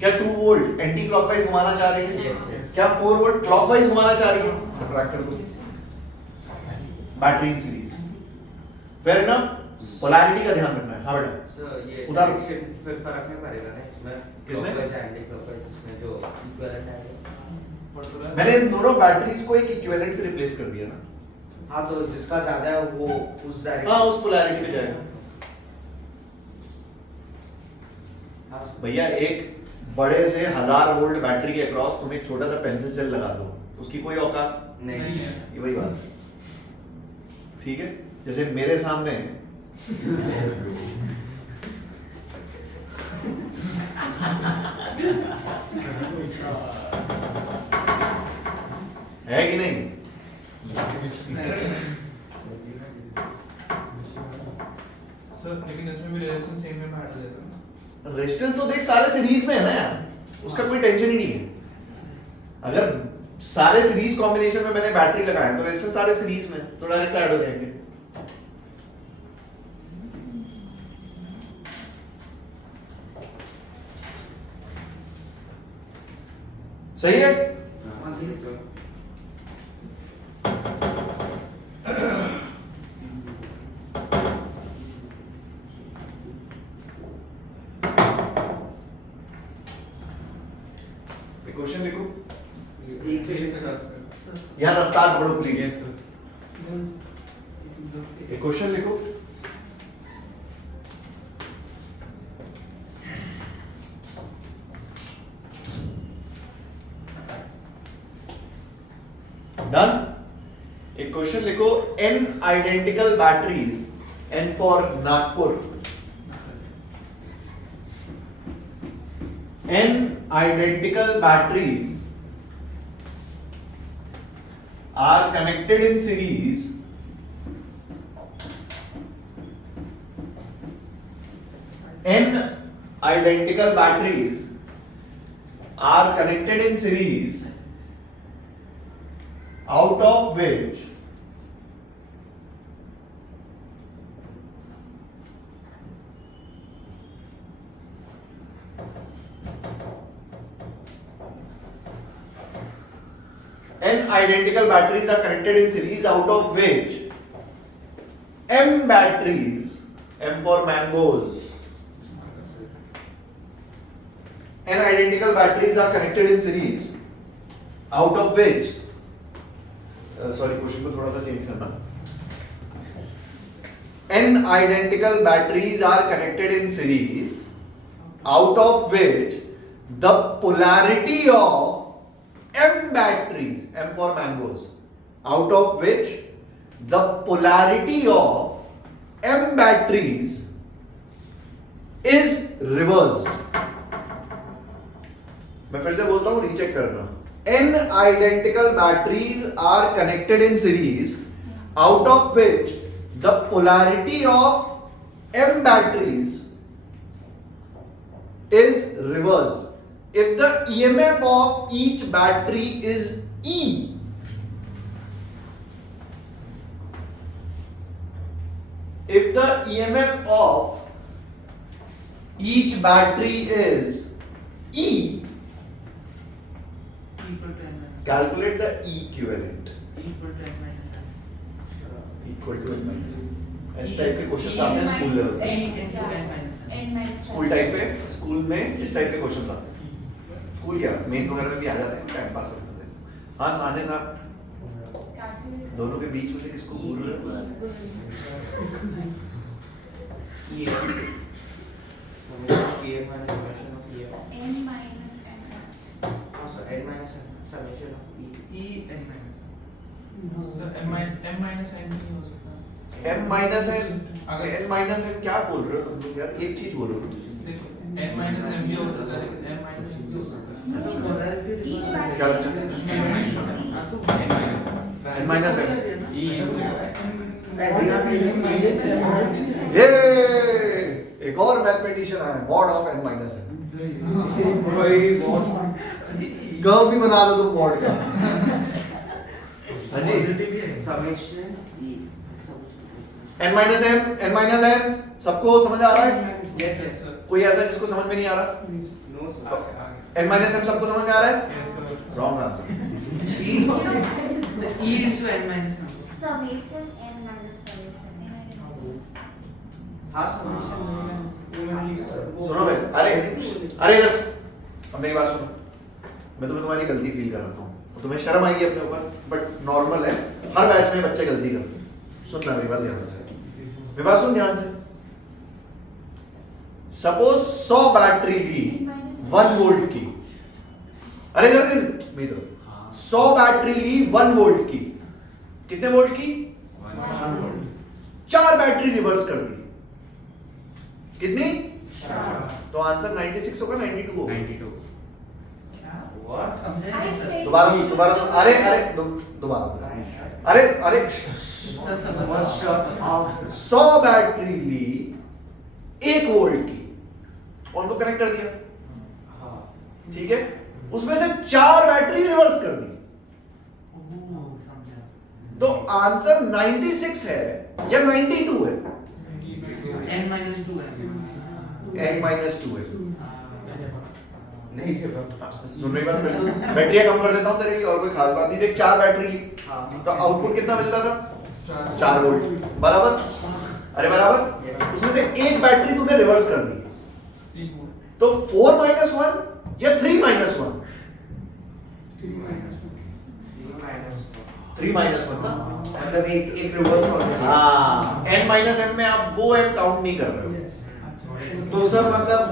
क्या 2 वोल्ट एंटी क्लॉकवाइज घुमाना चाह रही है? Yes, yes. क्या 4 वोल्ट क्लॉकवाइज घुमाना चाह रही है? सब्ट्रैक्ट कर दो। Battery in series. Fair enough? Polarity का ध्यान रखना है। हाँ बेटा, सर ये उतारो। डायरेक्शन फिर फर्क नहीं पड़ेगा ना इसमें? किसमें? क्लॉकवाइज एंटी क्लॉकवाइज इसमें जो इक्विवेलेंट है। मैंने इन दोनों बैटरीज को एक इक्विवेलेंट से रिप्लेस कर दिया ना। हाँ तो जिसका ज्यादा है वो उस डायरेक्शन। हाँ, उस पोलैरिटी पे जाएगा। हाँ सर। भैया एक बड़े से 1000 वोल्ट बैटरी के अक्रॉस तुम एक छोटा सा पेंसिल सेल लगा दो, उसकी कोई औकात नहीं नहीं है। ये वही बात है। ठीक है, जैसे मेरे सामने है कि नहीं? सर लेकिन इसमें भी रेजिस्टेंस सेम में ऐड हो जाएगा ना। रेजिस्टेंस तो देख सारे सीरीज में है ना यार, उसका कोई टेंशन ही नहीं है। अगर सारे सीरीज कॉम्बिनेशन में मैंने बैटरी लगाया तो रेजिस्टेंस सारे सीरीज में तो डायरेक्ट ऐड हो जाएंगे। सही है? हाँ जी सर। क्वेश्चन लिखो एक सेकंड सर। यार, रफ्तार पढ़ो प्लीज। एक क्वेश्चन लिखो। डन। एक क्वेश्चन लिखो, n identical batteries, n for Nagpur, n identical batteries are connected in series n identical batteries are connected in series out of which n identical batteries are connected in series out of which m batteries, m for mangoes, n identical batteries are connected in series out of which sorry question को थोड़ा सा change करना, n identical batteries are connected in series out of which the polarity of m batteries, m for mangoes, out of which the polarity of m batteries is reversed. मैं फिर से बोलता हूं, recheck करना। n identical batteries are connected in series out of which the polarity of m batteries is reversed. If the EMF of each battery is E, if the EMF of each battery is E, equal to n minus calculate the equivalent equal to n minus equal to n minus. ऐसे type के question आते हैं school level पे, school type पे, school में इस type के question आते हैं। स्कूल क्या मेन वगैरह में भी आ जाते हैं, टाइम पास करते हैं। हाँ साने साहब, दोनों के बीच में से किसको बोल रहे हो? e n minus sir m minus n नहीं हो सकता। m माइनस n, अगर n माइनस n क्या बोल रहे हो तुम लोग यार? एक चीज बोलो ना। देखो n minus m भी हो सकता है लेकिन m minus n भी हो सकता है। क्या लगता है? n minus n। ये एक और मैथमेटिशियन आया, mod of n minus n। Curve भी बना दो तुम मॉड का। हाँ जी, summation n minus m, n minus m सबको समझ आ रहा है? Yes, yes. कोई ऐसा है जिसको समझ में नहीं आ रहा? No, sir. n minus m सबको समझ में आ रहा है? Wrong answer. E is to n minus number. Summation n minus summation n. हाँ, summation सुनो भाई, अरे इधर अब मेरी बात सुनो। मैं तुम्हारी गलती फील कर रहा हूँ, तुम्हें शर्म आएगी अपने ऊपर, बट नॉर्मल है, हर बैच में बच्चे गलती करते हैं। सुनना मेरी बात ध्यान से, मेरी बात सुन ध्यान से। सपोज 100 बैटरी ली 1 वोल्ट की, अरे इधर 100 बैटरी ली 1 वोल्ट की, कितने वोल्ट की? 4 बैटरी रिवर्स कर दी, कितनी? तो आंसर 96 होगा 92 होगा? 92। What? समझे? I said दोबारा she दोबारा was अरे doing- अरे दोबारा अरे अरे One shot of 100 बैटरी ली 1 वोल्ट की और उनको कनेक्ट कर दिया, हाँ. ठीक है? उसमें से 4 बैटरी रिवर्स कर दी, तो आंसर 96 है या 92 है? n minus 2 है। n-2 है। नहीं थे बस. सुन रही बात फिर से? बैटरियां कम कर देता हूं तेरे लिए, और कोई खास बात नहीं। देख 4 बैटरी ली, हाँ. तो आउटपुट कितना मिलता था? 4 वोल्ट, बराबर? अरे बराबर? उसमें से एक बैटरी तूने रिवर्स कर दी, तो 4 - 1 या 3 - 1? 3 - 1 ना? मतलब एक रिवर्स हो गया. हाँ, n-m में आप वो m काउंट नहीं कर रहे हो। तो सर मतलब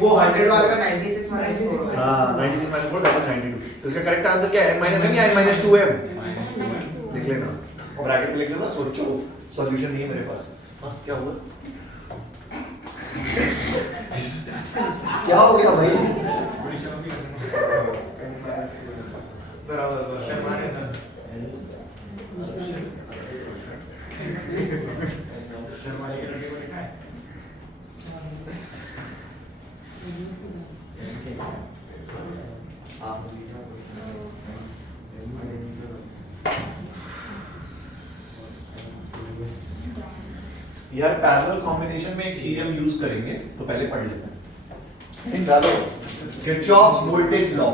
वो 100 वाले का 96 माइनस 4. हाँ, 96 - 4 दैट इज 92। तो इसका करेक्ट आंसर क्या है? n-m या n-2m? लिख लेना, ब्रैकेट में लिख लेना, सोचो, सॉल्यूशन नहीं है मेरे पास। हाँ, क्या हुआ? क्या हो गया भाई? बराबर. यार पैरेलल कॉम्बिनेशन में एक चीज हम यूज करेंगे, तो पहले पढ़ लेते हैं। डालो किरचॉफ्स वोल्टेज लॉ।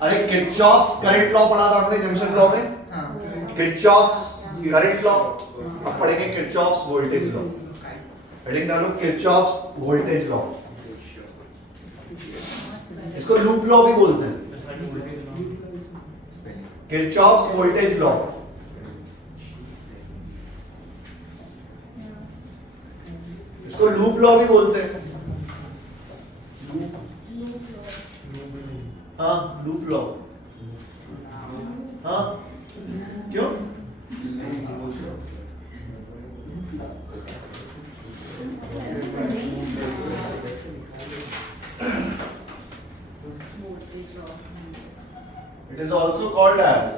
अरे किरचॉफ्स करंट लॉ पढ़ा था हमने जंक्शन लॉ में, किरचॉफ्स करंट लॉ। अब पढ़ेंगे किरचॉफ्स वोल्टेज लॉ। हेडिंग डालो किरचॉफ्स वोल्टेज लॉ। इसको लूप लॉ भी बोलते हैं, किरचॉफ्स वोल्टेज लॉ। इसको लूप लॉ भी बोलते हैं। हाँ, लूप लॉ। हाँ, क्यों? It is also called as,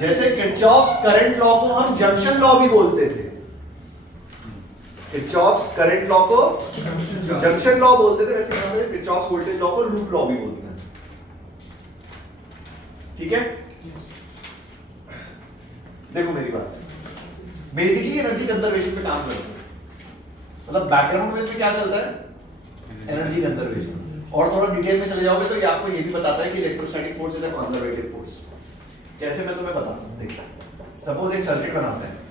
जैसे किरचॉफ्स करंट लॉ को हम जंक्शन लॉ भी बोलते थे, किरचॉफ्स करंट लॉ को जंक्शन लॉ बोलते थे, वैसे हम किरचॉफ्स वोल्टेज लॉ को लूप लॉ भी बोलते हैं। ठीक है? देखो मेरी बात, बेसिकली एनर्जी कंजर्वेशन पे काम करते हैं। मतलब बैकग्राउंड में इसमें क्या चलता है? Energy conservation. और थोड़ा डिटेल में चले जाओगे तो ये आपको ये भी बताता है कि electrostatic force is a conservative force. कैसे, मैं तुम्हें बताता हूं। देखो सपोज एक सर्किट बनाते हैं,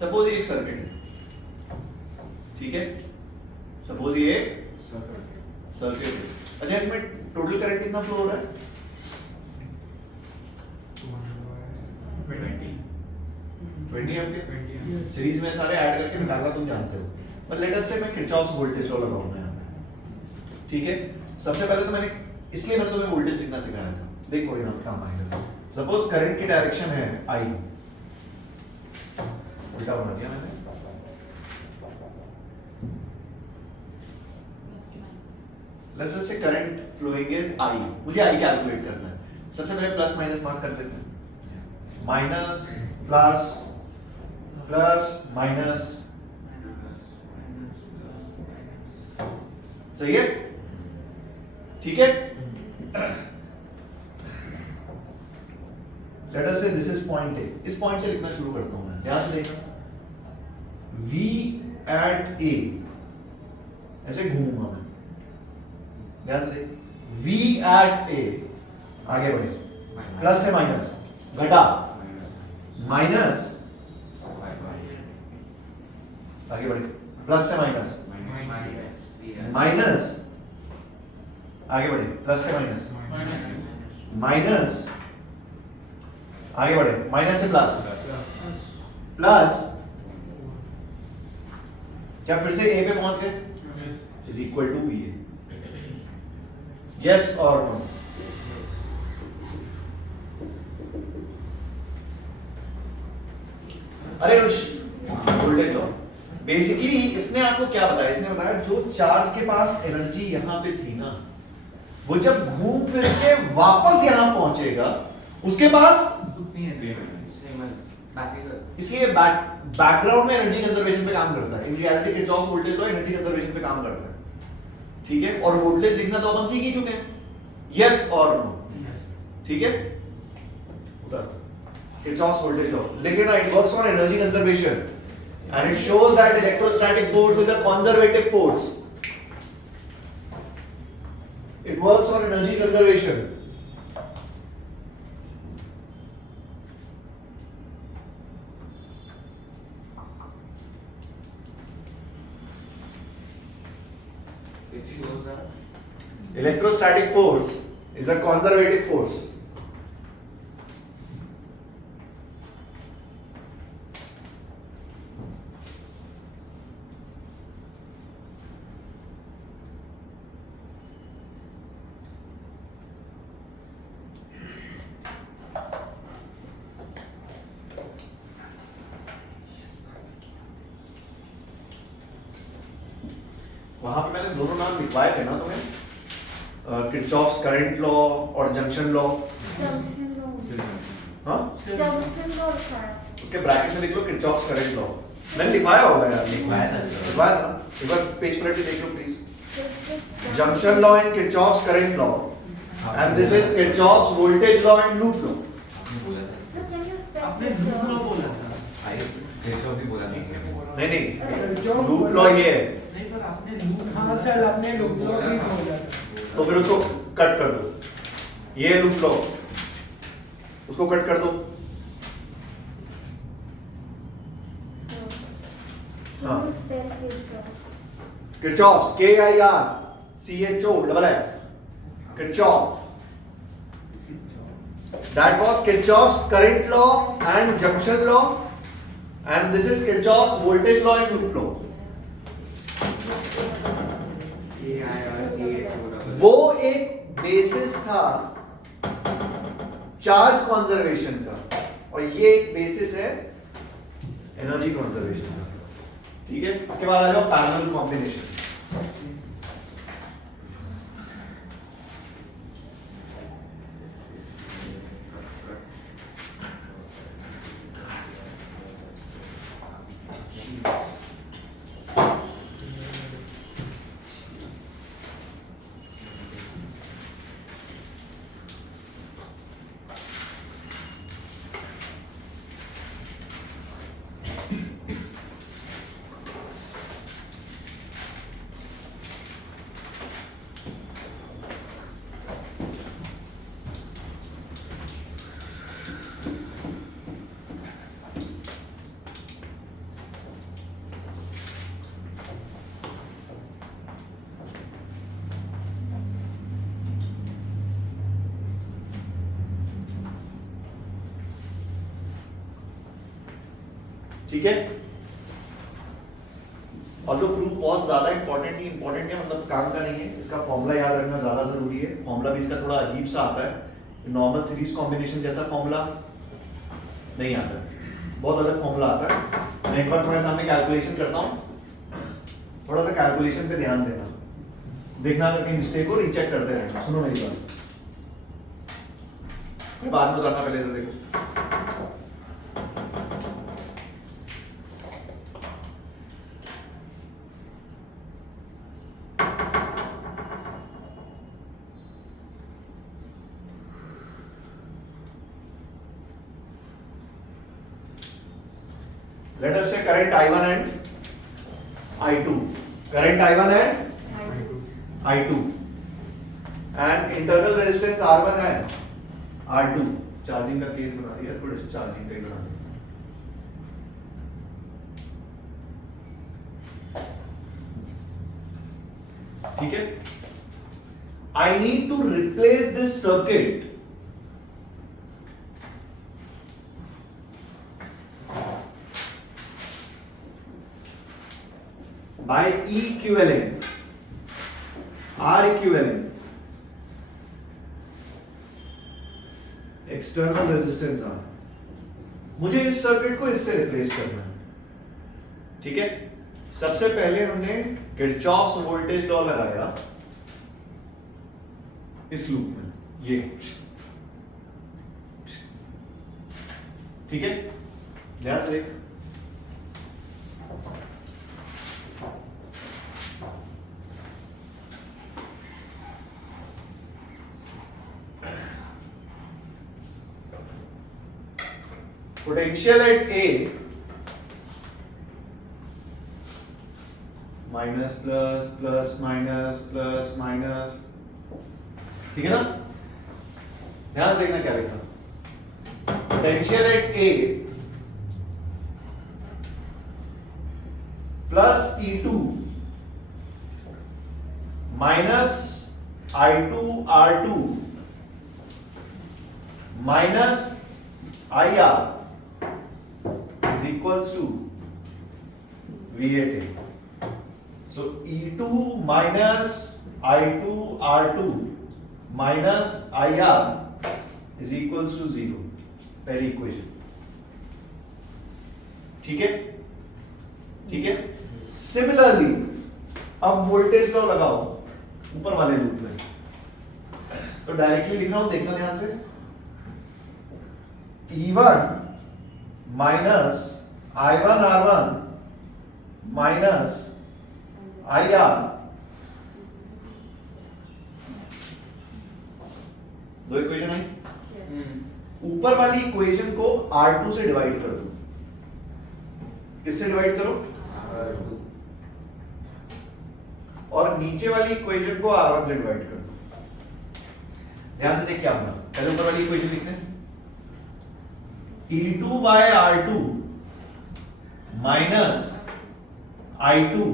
सपोज ये एक सर्किट है, ठीक है? सपोज ये एक सर्किट है। अच्छा, इसमें टोटल करंट कितना फ्लो हो रहा है? 20 एम्पीयर। सीरीज में सारे ऐड करके निकालना तुम जानते हो, पर लेट अस से मैं किरचॉफ्स वोल्टेज लॉ लगाऊंगा यहाँ पे, ठीक है? सबसे पहले तो इसलिए मैंने तुम्हें वोल्टेज लिखना सिखाया था। देखो यहाँ पे काम आएगा। सपोज करंट की डायरेक्शन है आई, उल्टा बना दिया मैंने। Let's say current following is I, मुझे आई कैलकुलेट करना है। सबसे पहले प्लस माइनस मार्क कर लेते हैं। माइनस प्लस प्लस माइनस, सही है, ठीक है। लेट अस से दिस इज पॉइंट ए, इस पॉइंट से लिखना शुरू करता हूं मैं, ध्यान से देखना। V एट A, ऐसे घूमूंगा मैं, ध्यान से देख। V एट A, आगे बढ़े, प्लस से माइनस, घटा, माइनस, आगे बढ़े, प्लस से माइनस, माइनस, आगे बढ़े, प्लस से माइनस, माइनस, आगे बढ़े, माइनस से प्लस, प्लस, क्या फिर से ए पे पहुंच गए? Is equal to B A. Yes और नो? अरे वोल्टेज लो, बेसिकली इसने आपको क्या बताया? इसने बताया जो चार्ज के पास एनर्जी यहां पे थी ना, वो जब घूम फिर के वापस यहां पहुंचेगा उसके पास उतनी है। इसलिए बैकग्राउंड में एनर्जी कंजर्वेशन पे काम करता है। In reality Kirchhoff voltage law energy conservation पे काम करता है, ठीक है। और वोल्टेज लिखना तो अपन सीख ही चुके हैं, यस और नो, ठीक है। उधर किरचॉफ वोल्टेज लॉ लेकिन it works on energy conservation and it shows that electrostatic force is a conservative force. It works on energy conservation. It shows that Electrostatic force is a conservative force. वहां पे मैंने दोनों नाम लिखवाए थे ना तुम्हें, किरचॉफ्स करंट लॉ और जंक्शन लॉ। Junction law. हाँ, Junction law है. उसके ब्रैकेट में लिख लो किरचॉफ्स करंट लॉ। मैंने लिखवाया होगा यार, लिखवाया था सर। लिखवाया था ना, एक बार पेज पलट के देख लो please. Junction law and Kirchhoff's current law, and this is Kirchhoff's voltage law and loop law. आपने बोला था। So can you spell आपने this लूप लॉ law? बोला था। आई किरचॉफ भी बोला था। नहीं, लूप लॉ ये है, नहीं पर आपने लूप हाँ सर, आपने लूप लॉ भी बोला था। तो फिर उसको कट कर दो। ये लूप लॉ, उसको कट कर दो। Can you spell this law? Kirchhoff's, KIRCHOFF, Kirchhoff. That was Kirchhoff's current law and junction law, and this is Kirchhoff's voltage law and loop law. वो एक बेसिस था चार्ज कंजर्वेशन का, और ये एक बेसिस है एनर्जी कंजर्वेशन का, ठीक है। इसके बाद आ जाओ पैरेलल कॉम्बिनेशन। ठीक है। और जो प्रूफ बहुत ज्यादा इंपॉर्टेंट है, मतलब काम का नहीं है, इसका फॉर्मूला याद रखना ज्यादा जरूरी है। फॉर्मूला भी इसका थोड़ा अजीब सा आता है, नॉर्मल सीरीज कॉम्बिनेशन जैसा फॉर्मूला नहीं आता है, बहुत अलग फॉर्मूला आता है। मैं एक बार तुम्हारे सामने कैलकुलेशन करता हूँ, थोड़ा सा कैलकुलेशन पे ध्यान देना, देखना अगर कहीं मिस्टेक हो रीचेक करते रहना। सुनो मेरी बात, बाद में उतारना पहले तो देखो। Let us say current I1 and I2. Current I1 and I2. And internal resistance R1 and R2. Charging का केस बना दिया, इसको डिस्चार्जिंग का ही बना दिया। ठीक है, I need to replace this circuit by E equivalent, R equivalent, external resistance R। मुझे इस सर्किट को इससे रिप्लेस करना है। ठीक है, सबसे पहले हमने किरचॉफ्स वोल्टेज लॉ लगाया इस लूप में, ये ठीक है, ध्यान से देख। Potential at A minus plus plus minus plus minus, ठीक है ना, ध्यान से देखना क्या लिखा। Potential at A plus E2 minus I2 R2 minus IR is equals to V8A. So E2 minus I2 R2 minus IR is equals to 0. पहली equation, ठीक है, ठीक है। सिमिलरली अब वोल्टेज लॉ लगाओ ऊपर वाले लूप में, तो डायरेक्टली लिख रहा हूं, देखना ध्यान से। E1 minus I1 R1 minus IR, दो इक्वेशन आई। ऊपर वाली इक्वेशन को R2 से डिवाइड कर दो। किससे डिवाइड करो? और नीचे वाली इक्वेशन को R1 से डिवाइड कर दो। ध्यान से देख क्या बना, पहले ऊपर वाली इक्वेशन लिखते हैं। E2 by R2 minus I2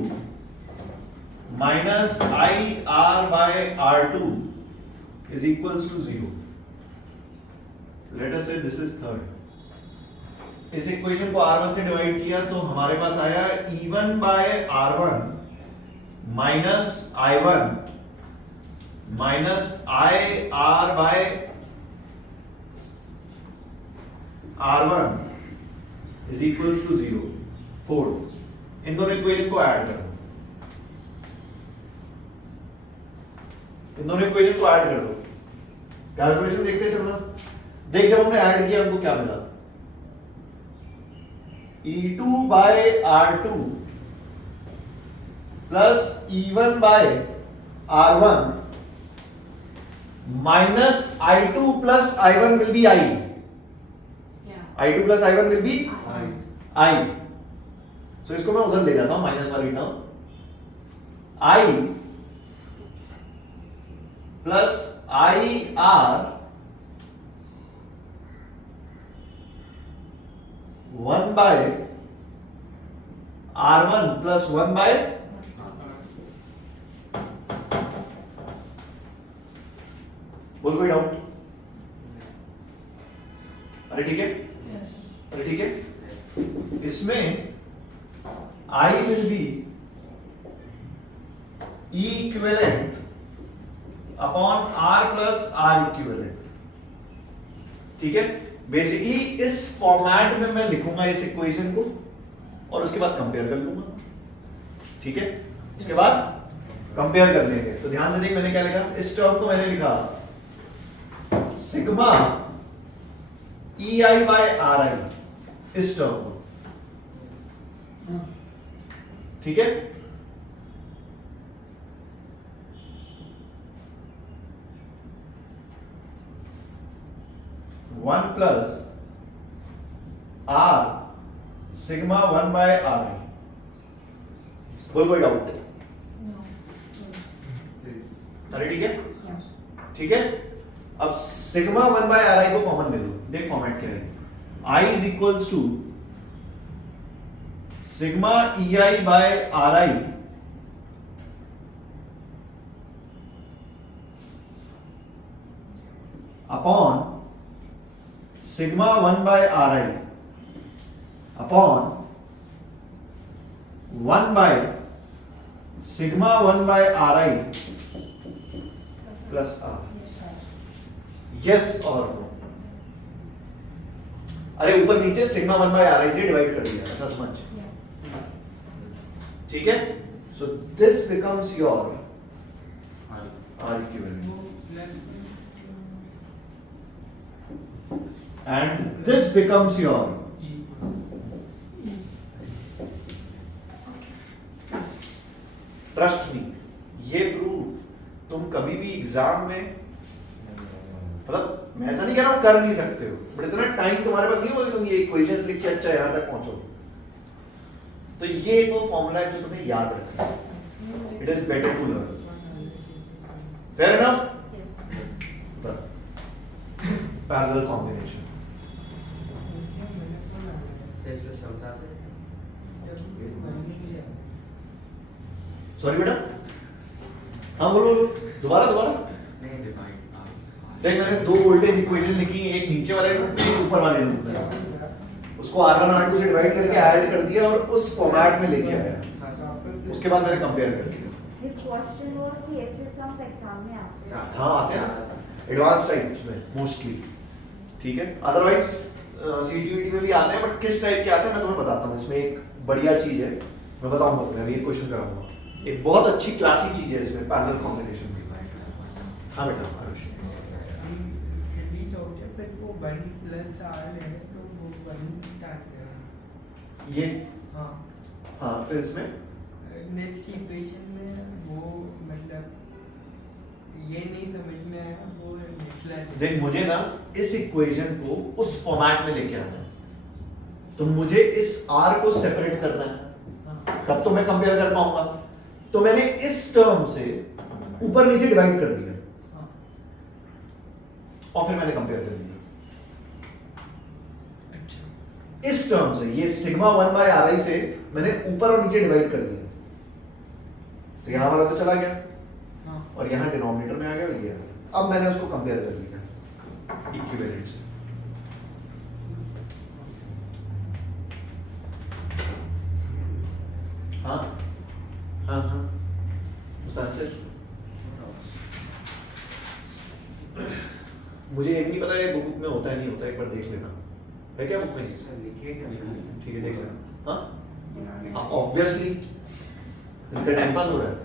minus IR by R2 is equals to 0. Let us say this is third. इस इक्वेशन को R1 से डिवाइड किया तो हमारे पास आया E1 by R1 minus I1 minus IR by R1 is equals to 0. 4. इन दोनों equation को add कर दो, इन दोनों इक्वेशन को ऐड कर दो। कैलकुलेशन देखते चलना, देख जब हमने ऐड किया हमको क्या मिला। E2 by R2 plus E1 by R1 minus I2 plus I1 will be I. I2 plus I1 will be I. So इसको मैं उधर ले जाता हूं माइनस वाली term, I plus IR 1 by R1 plus 1 by बोल कोई डाउट? अरे ठीक है, अरे ठीक है। इसमें I will be E equivalent upon R plus R equivalent. ठीक है, बेसिकली इस फॉर्मेट में मैं लिखूंगा इस इक्वेशन को और उसके बाद कंपेयर कर लूंगा। ठीक है, उसके बाद कंपेयर कर लेंगे। तो ध्यान से देख, मैंने क्या लिखा, इस टर्म को मैंने लिखा सिग्मा EI बाय RI, इस टर्म को। ठीक है, one plus R sigma 1 by RI। कोई डाउट? अरे ठीक है, ठीक है। अब सिग्मा 1 बाय RI को कॉमन ले लो। देख फॉर्मेट क्या है, I is equals to sigma EI by RI upon sigma 1 by RI upon 1 by sigma 1 by RI plus R। Yes और नो? अरे ऊपर नीचे सिग्मा 1 बाय RI से डिवाइड कर दिया, ऐसा समझ। ठीक है, so this becomes your R equivalent and this becomes your trust me, ये प्रूफ तुम कभी भी एग्जाम में, मतलब मैं ऐसा नहीं कह रहा हूं कर नहीं सकते हो, बट इतना टाइम तुम्हारे पास नहीं होगा कि तुम ये इक्वेशंस लिख के अच्छा यहां तक पहुंचो। तो ये एक वो फॉर्मूला है जो तुम्हें याद रखना है। It is better to learn. Fair enough? Parallel combination. Sorry बेटा, हाँ बोलो बोलो, दोबारा दोबारा। देख मैंने दो वोल्टेज इक्वेशन लिखी, एक नीचे वाले लूप में, एक ऊपर वाले लूप में। उसको R1 R2 से डिवाइड करके ऐड कर दिया और उस फॉर्मेट में लेके आया। उसके बाद मैंने कंपेयर कर दिया। This question was कि ऐसे sums exam में आते हैं। हाँ आते हैं, एडवांस टाइप में मोस्टली। ठीक है, अदरवाइज सीटीवीटी में भी आते हैं, बट किस टाइप के आते हैं मैं तुम्हें बताता हूँ। इसमें एक बढ़िया चीज है, मैं बताऊंगा तुम्हें, अभी एक क्वेश्चन कराऊंगा। एक बहुत अच्छी क्लासी चीज है इसमें, पैरेलल कॉम्बिनेशन की। हाँ बेटा आरुष। वो 1 प्लस R है तो वो 1 स्टार्ट करेगा। ये हाँ, हाँ, फिर इसमें नेक्स्ट इक्वेशन में वो मतलब ये नहीं समझ में आया, वो निकला। देख मुझे ना इस इक्वेशन को उस फॉर्मेट में लेके आना है, तो मुझे इस R को सेपरेट करना है, तब तो मैं कंपेयर कर पाऊंगा। तो मैंने इस टर्म से ऊपर नीचे डिवाइड कर दिया और फिर मैंने कंपेयर कर दिया इस टर्म से। ये सिग्मा 1 बाय RI से मैंने ऊपर और नीचे डिवाइड कर दिया, तो यहां वाला तो चला गया और यहां डिनोमिनेटर में आ गया ये। अब मैंने उसको कंपेयर कर लिया इक्विवेलेंट से। हाँ हाँ हाँ, उसका आंसर मुझे ये भी नहीं पता है बुक में होता है नहीं होता, एक बार देख लेना। है क्या बुक में? ठीक है, देख लेना। हाँ ऑब्वियसली इनका टाइम पास हो रहा है।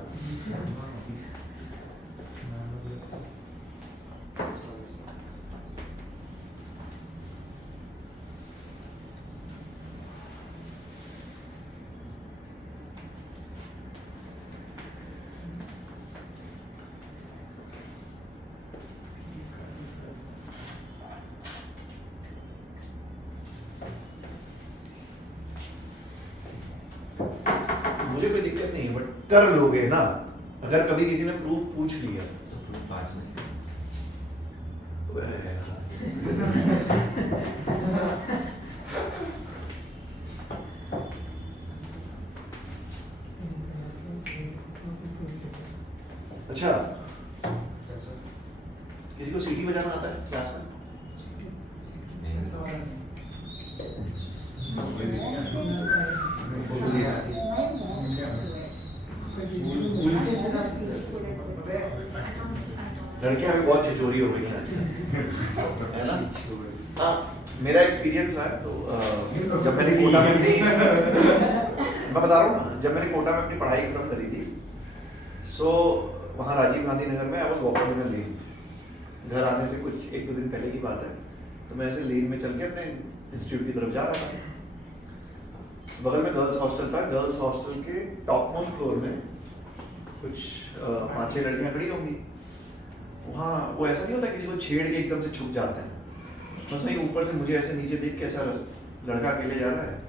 मुझे कोई दिक्कत नहीं है, बट कर लोगे ना। अगर कभी किसी ने प्रूफ पूछ लिया तो प्रूफ पास में तो अच्छा, किसी को सीटी बजाना आता है क्लास में? उनके साथ लड़कियां भी बहुत छिछोरी हो गई हैं आजकल, है ना? हाँ, मेरा एक्सपीरियंस रहा है तो जब मैंने कोटा में अपनी मैं बता रहा हूँ ना, जब मैंने कोटा में अपनी पढ़ाई खत्म करी थी, सो वहाँ राजीव गांधी नगर में आई वाज वॉकिंग इन अ लेन, घर आने से कुछ 1-2 दिन पहले की बात है, तो मैं ऐसे लेन में चल के अपने इंस्टीट्यूट की तरफ जा रहा था। बगल में गर्ल्स हॉस्टल था, गर्ल्स हॉस्टल के टॉप मोस्ट फ्लोर में कुछ 5-6 लड़कियां खड़ी होंगी। वहाँ वो ऐसा नहीं होता किसी को छेड़ के एकदम से छुप जाते हैं, बस नहीं, ऊपर से मुझे ऐसे नीचे देख के अच्छा लड़का अकेले जा रहा है।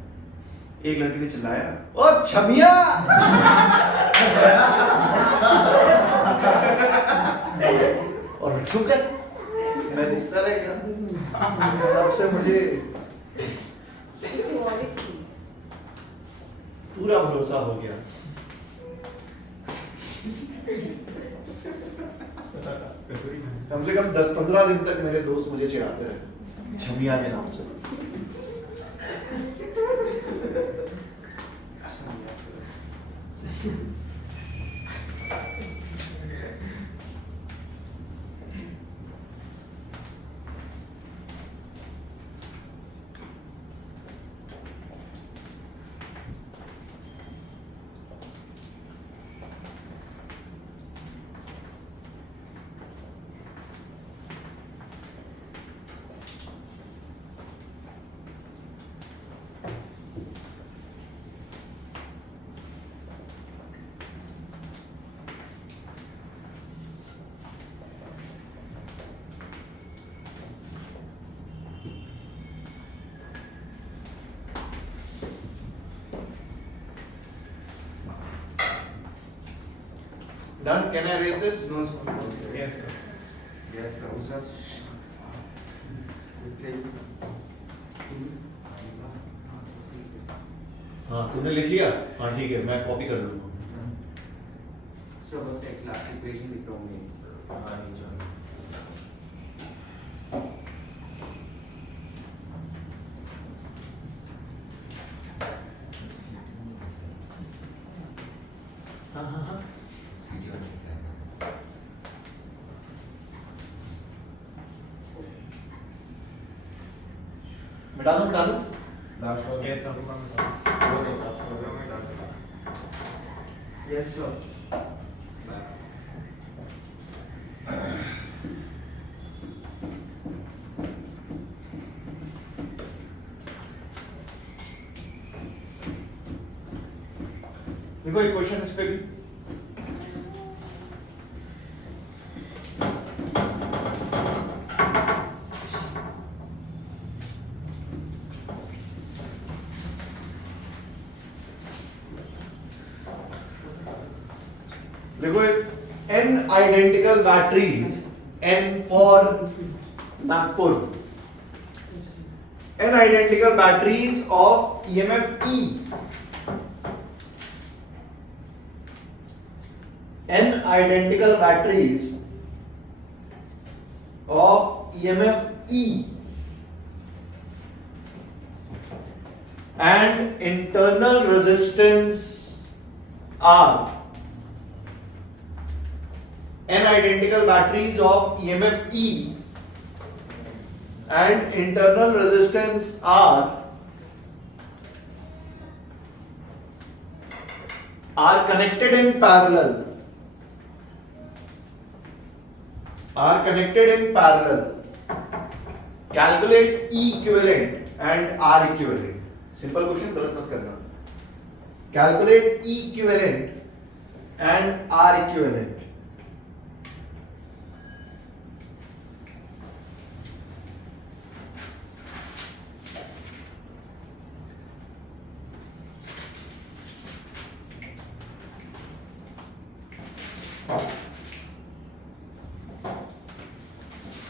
एक लड़की ने चिल्लाया, ओ छमिया! और छुप गए। मैं देखता रह गया। तब से मुझे पूरा भरोसा हो गया। कम से कम 10-15 दिन तक मेरे दोस्त मुझे चिढ़ाते रहे छमिया के नाम से। Done? Can I erase this? No, sir. No, sir. Yes, sir. Yes, sir. Sir. हाँ, तूने लिख लिया? हाँ ठीक है, मैं कॉपी कर लूँगा। सर बस एक लास्ट इक्वेशन लिख रहा हूँ मैं। हाँ नीचे हाँ हाँ हाँ। सीधी वाली है। मिटा दो, मिटा दो। लास्ट हो गया तब का मैं वो नहीं लास्ट हो गया मैं डाल दूंगा। Yes sir. देखो एक क्वेश्चन इस पे भी। देखो n identical batteries, n for Nagpur, n identical batteries of EMF E, n identical batteries of EMF E and internal resistance R, n identical batteries of EMF E and internal resistance R are connected in parallel. Calculate E equivalent and R equivalent. Simple question, गलत मत करना. Calculate E equivalent and R equivalent.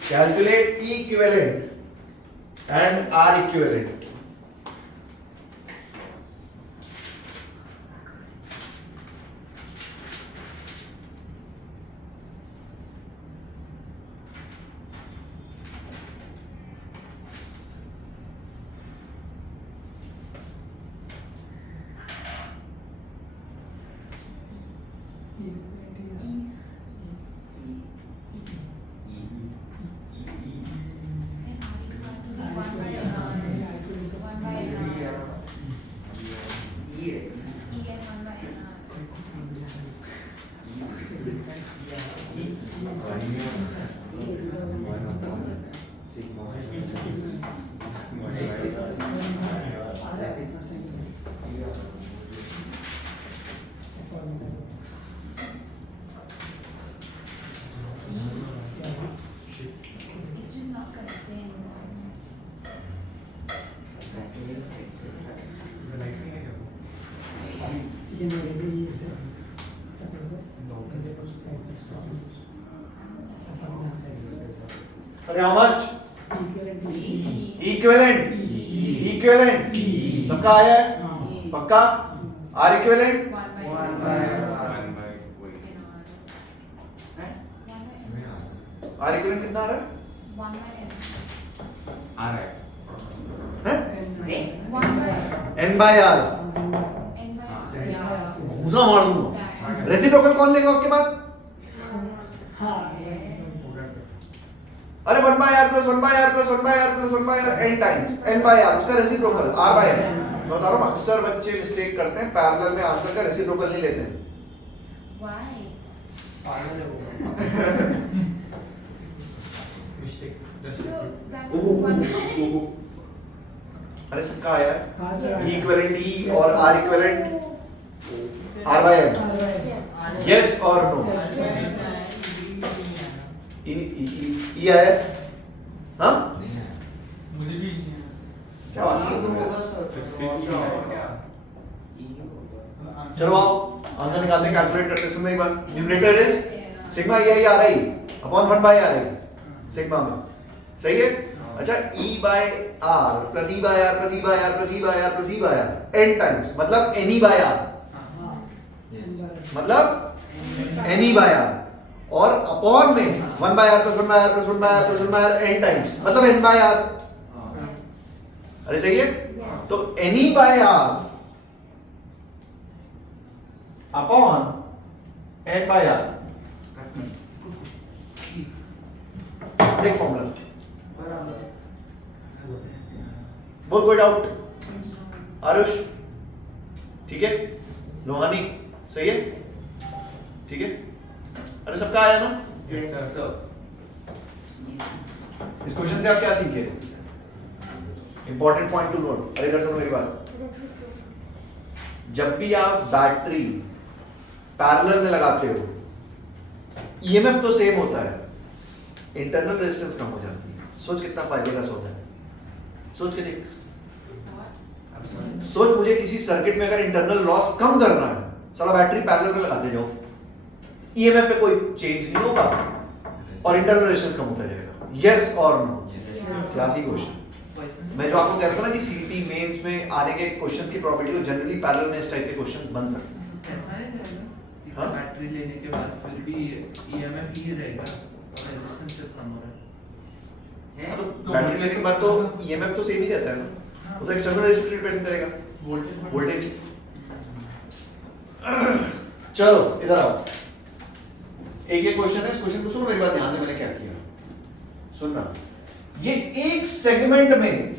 Calculate E equivalent and R equivalent. अरे how much? Equivalent. Equivalent. सबका आया है? पक्का? R equivalent? One by R equivalent कितना आ रहा है? आ रहा है हैं? N by R. घूसा मार दूंगा। रेसिप्रोकल कौन लेगा उसके बाद? अरे 1 by R plus 1 by R plus 1 by R plus 1 by R n times n by R उसका रेसिप्रोकल R by n। मैं बता रहा हूँ अक्सर बच्चे मिस्टेक करते हैं, पैरेलल में आंसर का रेसिप्रोकल नहीं लेते हैं। पागल है वो। अरे सबका आया है? E equivalent E और R equivalent R by n। Yes or no? E आया है? हाँ? मुझे भी नहीं है। क्या बात ये तो कर रहे होगा हो? सर क्या चलो आओ आंसर निकालते हैं, कैलकुलेट करते हैं। सुन मेरी बात, न्यूमरेटर इज सिग्मा EI आ रही अपॉन 1 by R सिग्मा में, सही है? अच्छा E by R plus E by R plus E by R plus E by R plus E by R n times, मतलब NE by R, मतलब NE by R और upon में 1 by R plus 1 by R plus 1 by R plus 1 by R n times, मतलब n by R। अरे सही है? तो NE by R upon n by R, देख फॉर्मूला, बोल कोई डाउट? आरुष ठीक है, लोहानी सही है, ठीक है? अरे सबका आया ना? यस सर इस क्वेश्चन से आप क्या सीखे? Important point two note. अरे इधर सुनो मेरी बात, जब भी आप बैटरी पैरेलल में लगाते हो ईएमएफ तो सेम होता है, इंटरनल रेजिस्टेंस कम हो जाती है। सोच कितना फायदे का सौदा है, सोच के देख। सोच मुझे किसी सर्किट में अगर इंटरनल लॉस कम करना है, साला बैटरी पैरेलल में लगाते जाओ, ईएमएफ पे कोई चेंज नहीं होगा और इंटरनल रेजिस्टेंस कम होता जाएगा। यस और नो? Classic question. मैं जो आपको कह रहा था ना कि सीटी मेंस में आने के क्वेश्चन की प्रोबेबिलिटी जनरली पैरेलल में इस टाइप के क्वेश्चन बन सकते हैं। ऐसा नहीं रहेगा कि हाँ? बैटरी लेने के बाद फिर भी ईएमएफ ही रहेगा और रेजिस्टेंस सिर्फ कम हो रहा है। हाँ, तो बैटरी लेने के बाद तो ईएमएफ तो सेम ही रहता है ना, वो तो एक्सटर्नल रेजिस्टेंस डिपेंड करेगा, वोल्टेज। चलो इधर आओ, एक एक क्वेश्चन है, इस क्वेश्चन को सुनो मेरी बात ध्यान से, मैंने क्या किया सुनना। ये एक सेगमेंट में,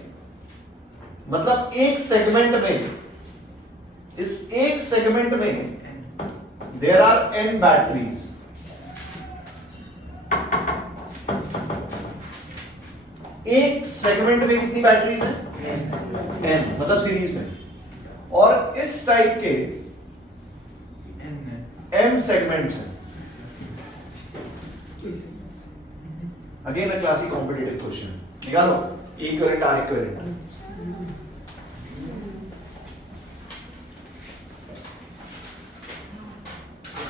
मतलब एक सेगमेंट में, इस एक सेगमेंट में देयर आर n बैटरीज। एक सेगमेंट में कितनी बैटरीज हैं? n, मतलब सीरीज में। और इस टाइप के m सेगमेंट्स हैं। Again a classic competitive question, निकालो E इक्विवेलेंट R इक्विवेलेंट।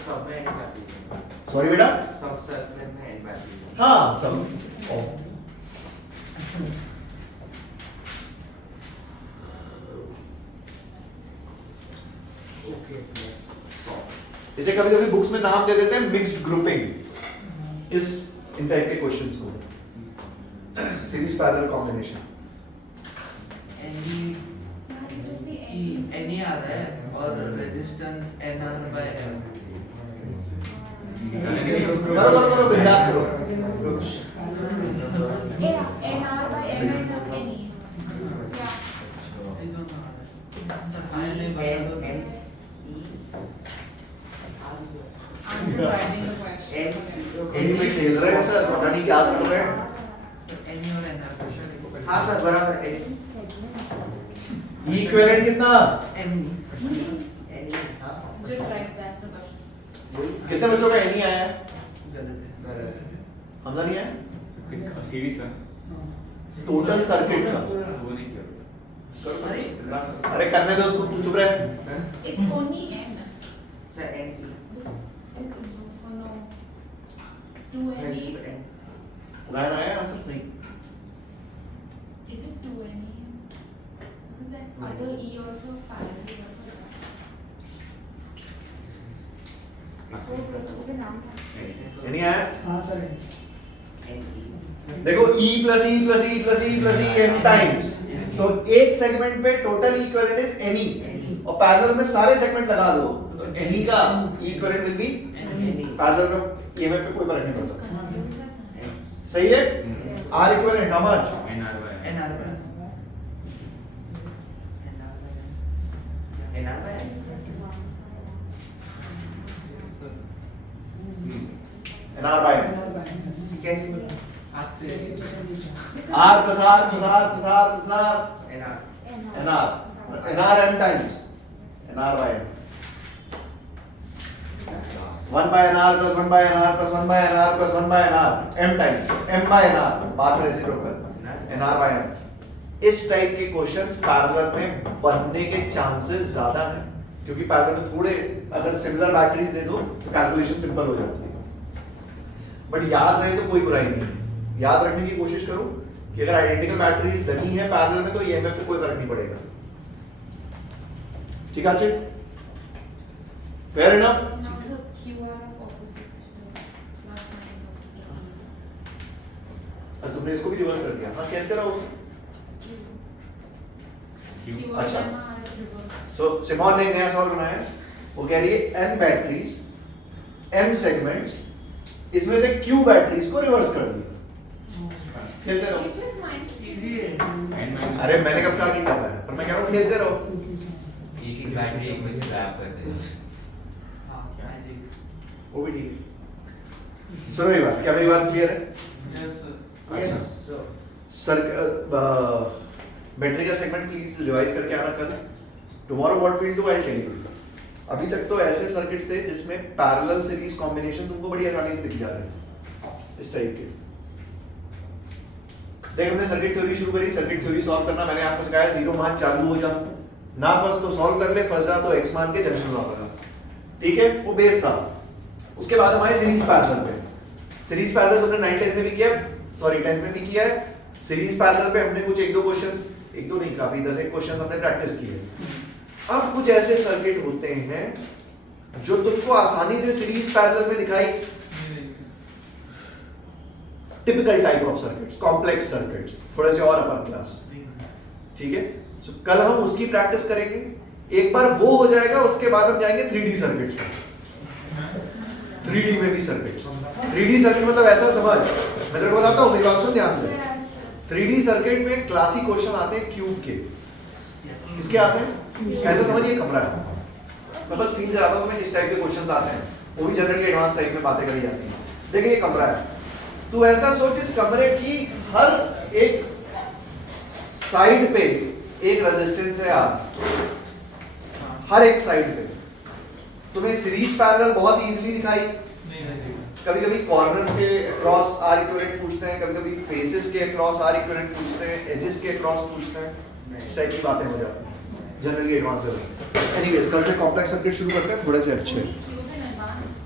सब में एंड बैटरी सॉरी बेटा, सब सर्किट में एंड बैटरी हाँ सब। ओके इसे कभी कभी बुक्स में नाम दे देते हैं मिक्स्ड ग्रुपिंग, इस इन टाइप के क्वेश्चंस को, सीरीज पैरेलल कॉम्बिनेशन। एनी आ रहा है और रेजिस्टेंस एनआर बाय एम। करो बिंदास करो। NR by M and NE. Yeah. ये दोनों आ रहा है। नहीं बता दो। I'm just writing the question. कहीं में खेल रहे हैं सर, पता नहीं क्या कर रहे हैं। एनी और एनआर क्वेश्चन। हाँ सर बराबर है E इक्विवेलेंट कितना? Any Just write that's the question. कितने बच्चों का नहीं आया है? गलत है। हमला नहीं आया? सीरीज का टोटल सर्किट का। वो नहीं किया। अरे करने दो उसको, तू चुप रह। It's only N. Sir N No. 2NE. गायन आया आंसर नहीं? Is it 2NE? Because that other E also parallel. वो नाम था. ये नहीं आया? हाँ सर देखो E plus E plus E plus E plus E n times, तो एक सेगमेंट पे टोटल इक्विवेलेंट इज NE और पैरेलल में सारे सेगमेंट लगा दो तो NE का इक्विवेलेंट विल बी पैरेलल में EMF पे कोई फर्क नहीं पड़ता। सही है? R equivalent how much? NR NR by कैसे R plus R plus R plus R plus R NR NR n times NR by n 1 by NR plus 1 by NR plus 1 by NR plus 1 by NR m times m by NR बाद में reciprocal NR by m। इस type के questions parallel में बनने के chances ज्यादा हैं क्योंकि पैरेलल में थोड़े अगर सिमिलर बैटरीज दे दो तो कैलकुलेशन सिंपल हो जाती है। बट याद रहे तो कोई बुराई नहीं है, याद रखने की कोशिश करो कि अगर आइडेंटिकल बैटरीज लगी हैं पैरेलल में तो ईएमएफ पे कोई फर्क नहीं पड़ेगा। ठीक है? Fair enough? So QR of opposite. Plus minus of तुमने इसको भी रिवर्स कर दिया। हाँ खेलते रहो उसको। QR अच्छा। जमा reverse. सो सिमोन ने एक नया सवाल बनाया है, वो कह रही है n बैटरीज m सेगमेंट्स इसमें से q बैटरीज को रिवर्स कर दिया। खेलते रहो। Which is minus. अरे मैंने कब कहा नहीं करना है, पर मैं कह रहा हूँ खेलते रहो। एक एक बैटरी एक में से गायब कर दे। वो भी ठीक है। सुनो मेरी बात, क्या मेरी बात क्लियर है? Yes, sir. अच्छा सर बैटरी का सेगमेंट प्लीज रिवाइज करके आना कल। Tomorrow what will do I tell you. अभी तक तो ऐसे सर्किट्स थे जिसमें पैरेलल सीरीज कॉम्बिनेशन तुमको बड़ी आसानी से दिख जा रहे हैं इस टाइप के। देख हमने सर्किट थ्योरी शुरू करी, सर्किट थ्योरी सॉल्व करना मैंने आपको सिखाया, जीरो मान चालू हो जा ना, फर्स्ट तो सॉल्व कर ले, फंस जा तो एक्स मान के जंक्शन ड्रॉ करना। ठीक है, वो बेस था। उसके बाद हमारे सीरीज पैरेलल पे, सीरीज पैरेलल तुमने 9th 10th में भी किया, सॉरी 10th में भी किया है। सीरीज पैरेलल पे हमने कुछ एक दो क्वेश्चंस, एक दो नहीं काफी 10 क्वेश्चंस हमने प्रैक्टिस किए। अब कुछ ऐसे सर्किट होते हैं जो तुमको आसानी से सीरीज पैरेलल में दिखाई, typical type of circuits, complex circuits, थोड़े से और अपर क्लास। ठीक है, तो कल हम उसकी प्रैक्टिस करेंगे। एक बार वो हो जाएगा उसके बाद हम जाएंगे 3D सर्किट्स में। 3D में भी सर्किट, 3D सर्किट मतलब ऐसा समझ, मैं तेरे को बताता हूँ, मेरी बात सुन ध्यान से। 3D सर्किट में क्लासिक क्वेश्चन आते हैं क्यूब के। किसके आते हैं? ऐसा समझिए कमरा है, मैं बस फील कराता हूँ तुम्हें किस टाइप के क्वेश्चंस आते हैं, वो भी जनरली एडवांस टाइप में बातें करी जाती हैं। देखिए ये कमरा है, तू ऐसा सोच इस कमरे की हर एक साइड पे एक रेजिस्टेंस है यार, हर एक साइड पे। तुम्हें सीरीज पैरेलल बहुत इजीली दिखाई, कभी कभी कॉर्नर्स के अक्रॉस आर इक्विवेलेंट पूछते हैं, कभी कभी फेसेस के अक्रॉस आर इक्विवेलेंट पूछते हैं, एजेस के अक्रॉस पूछते हैं, इस टाइप की बातें हो जाती हैं जनरली एडवांस लेवल। एनीवेज कल से कॉम्प्लेक्स सर्किट शुरू करते हैं, थोड़े से अच्छे। Cube in advanced.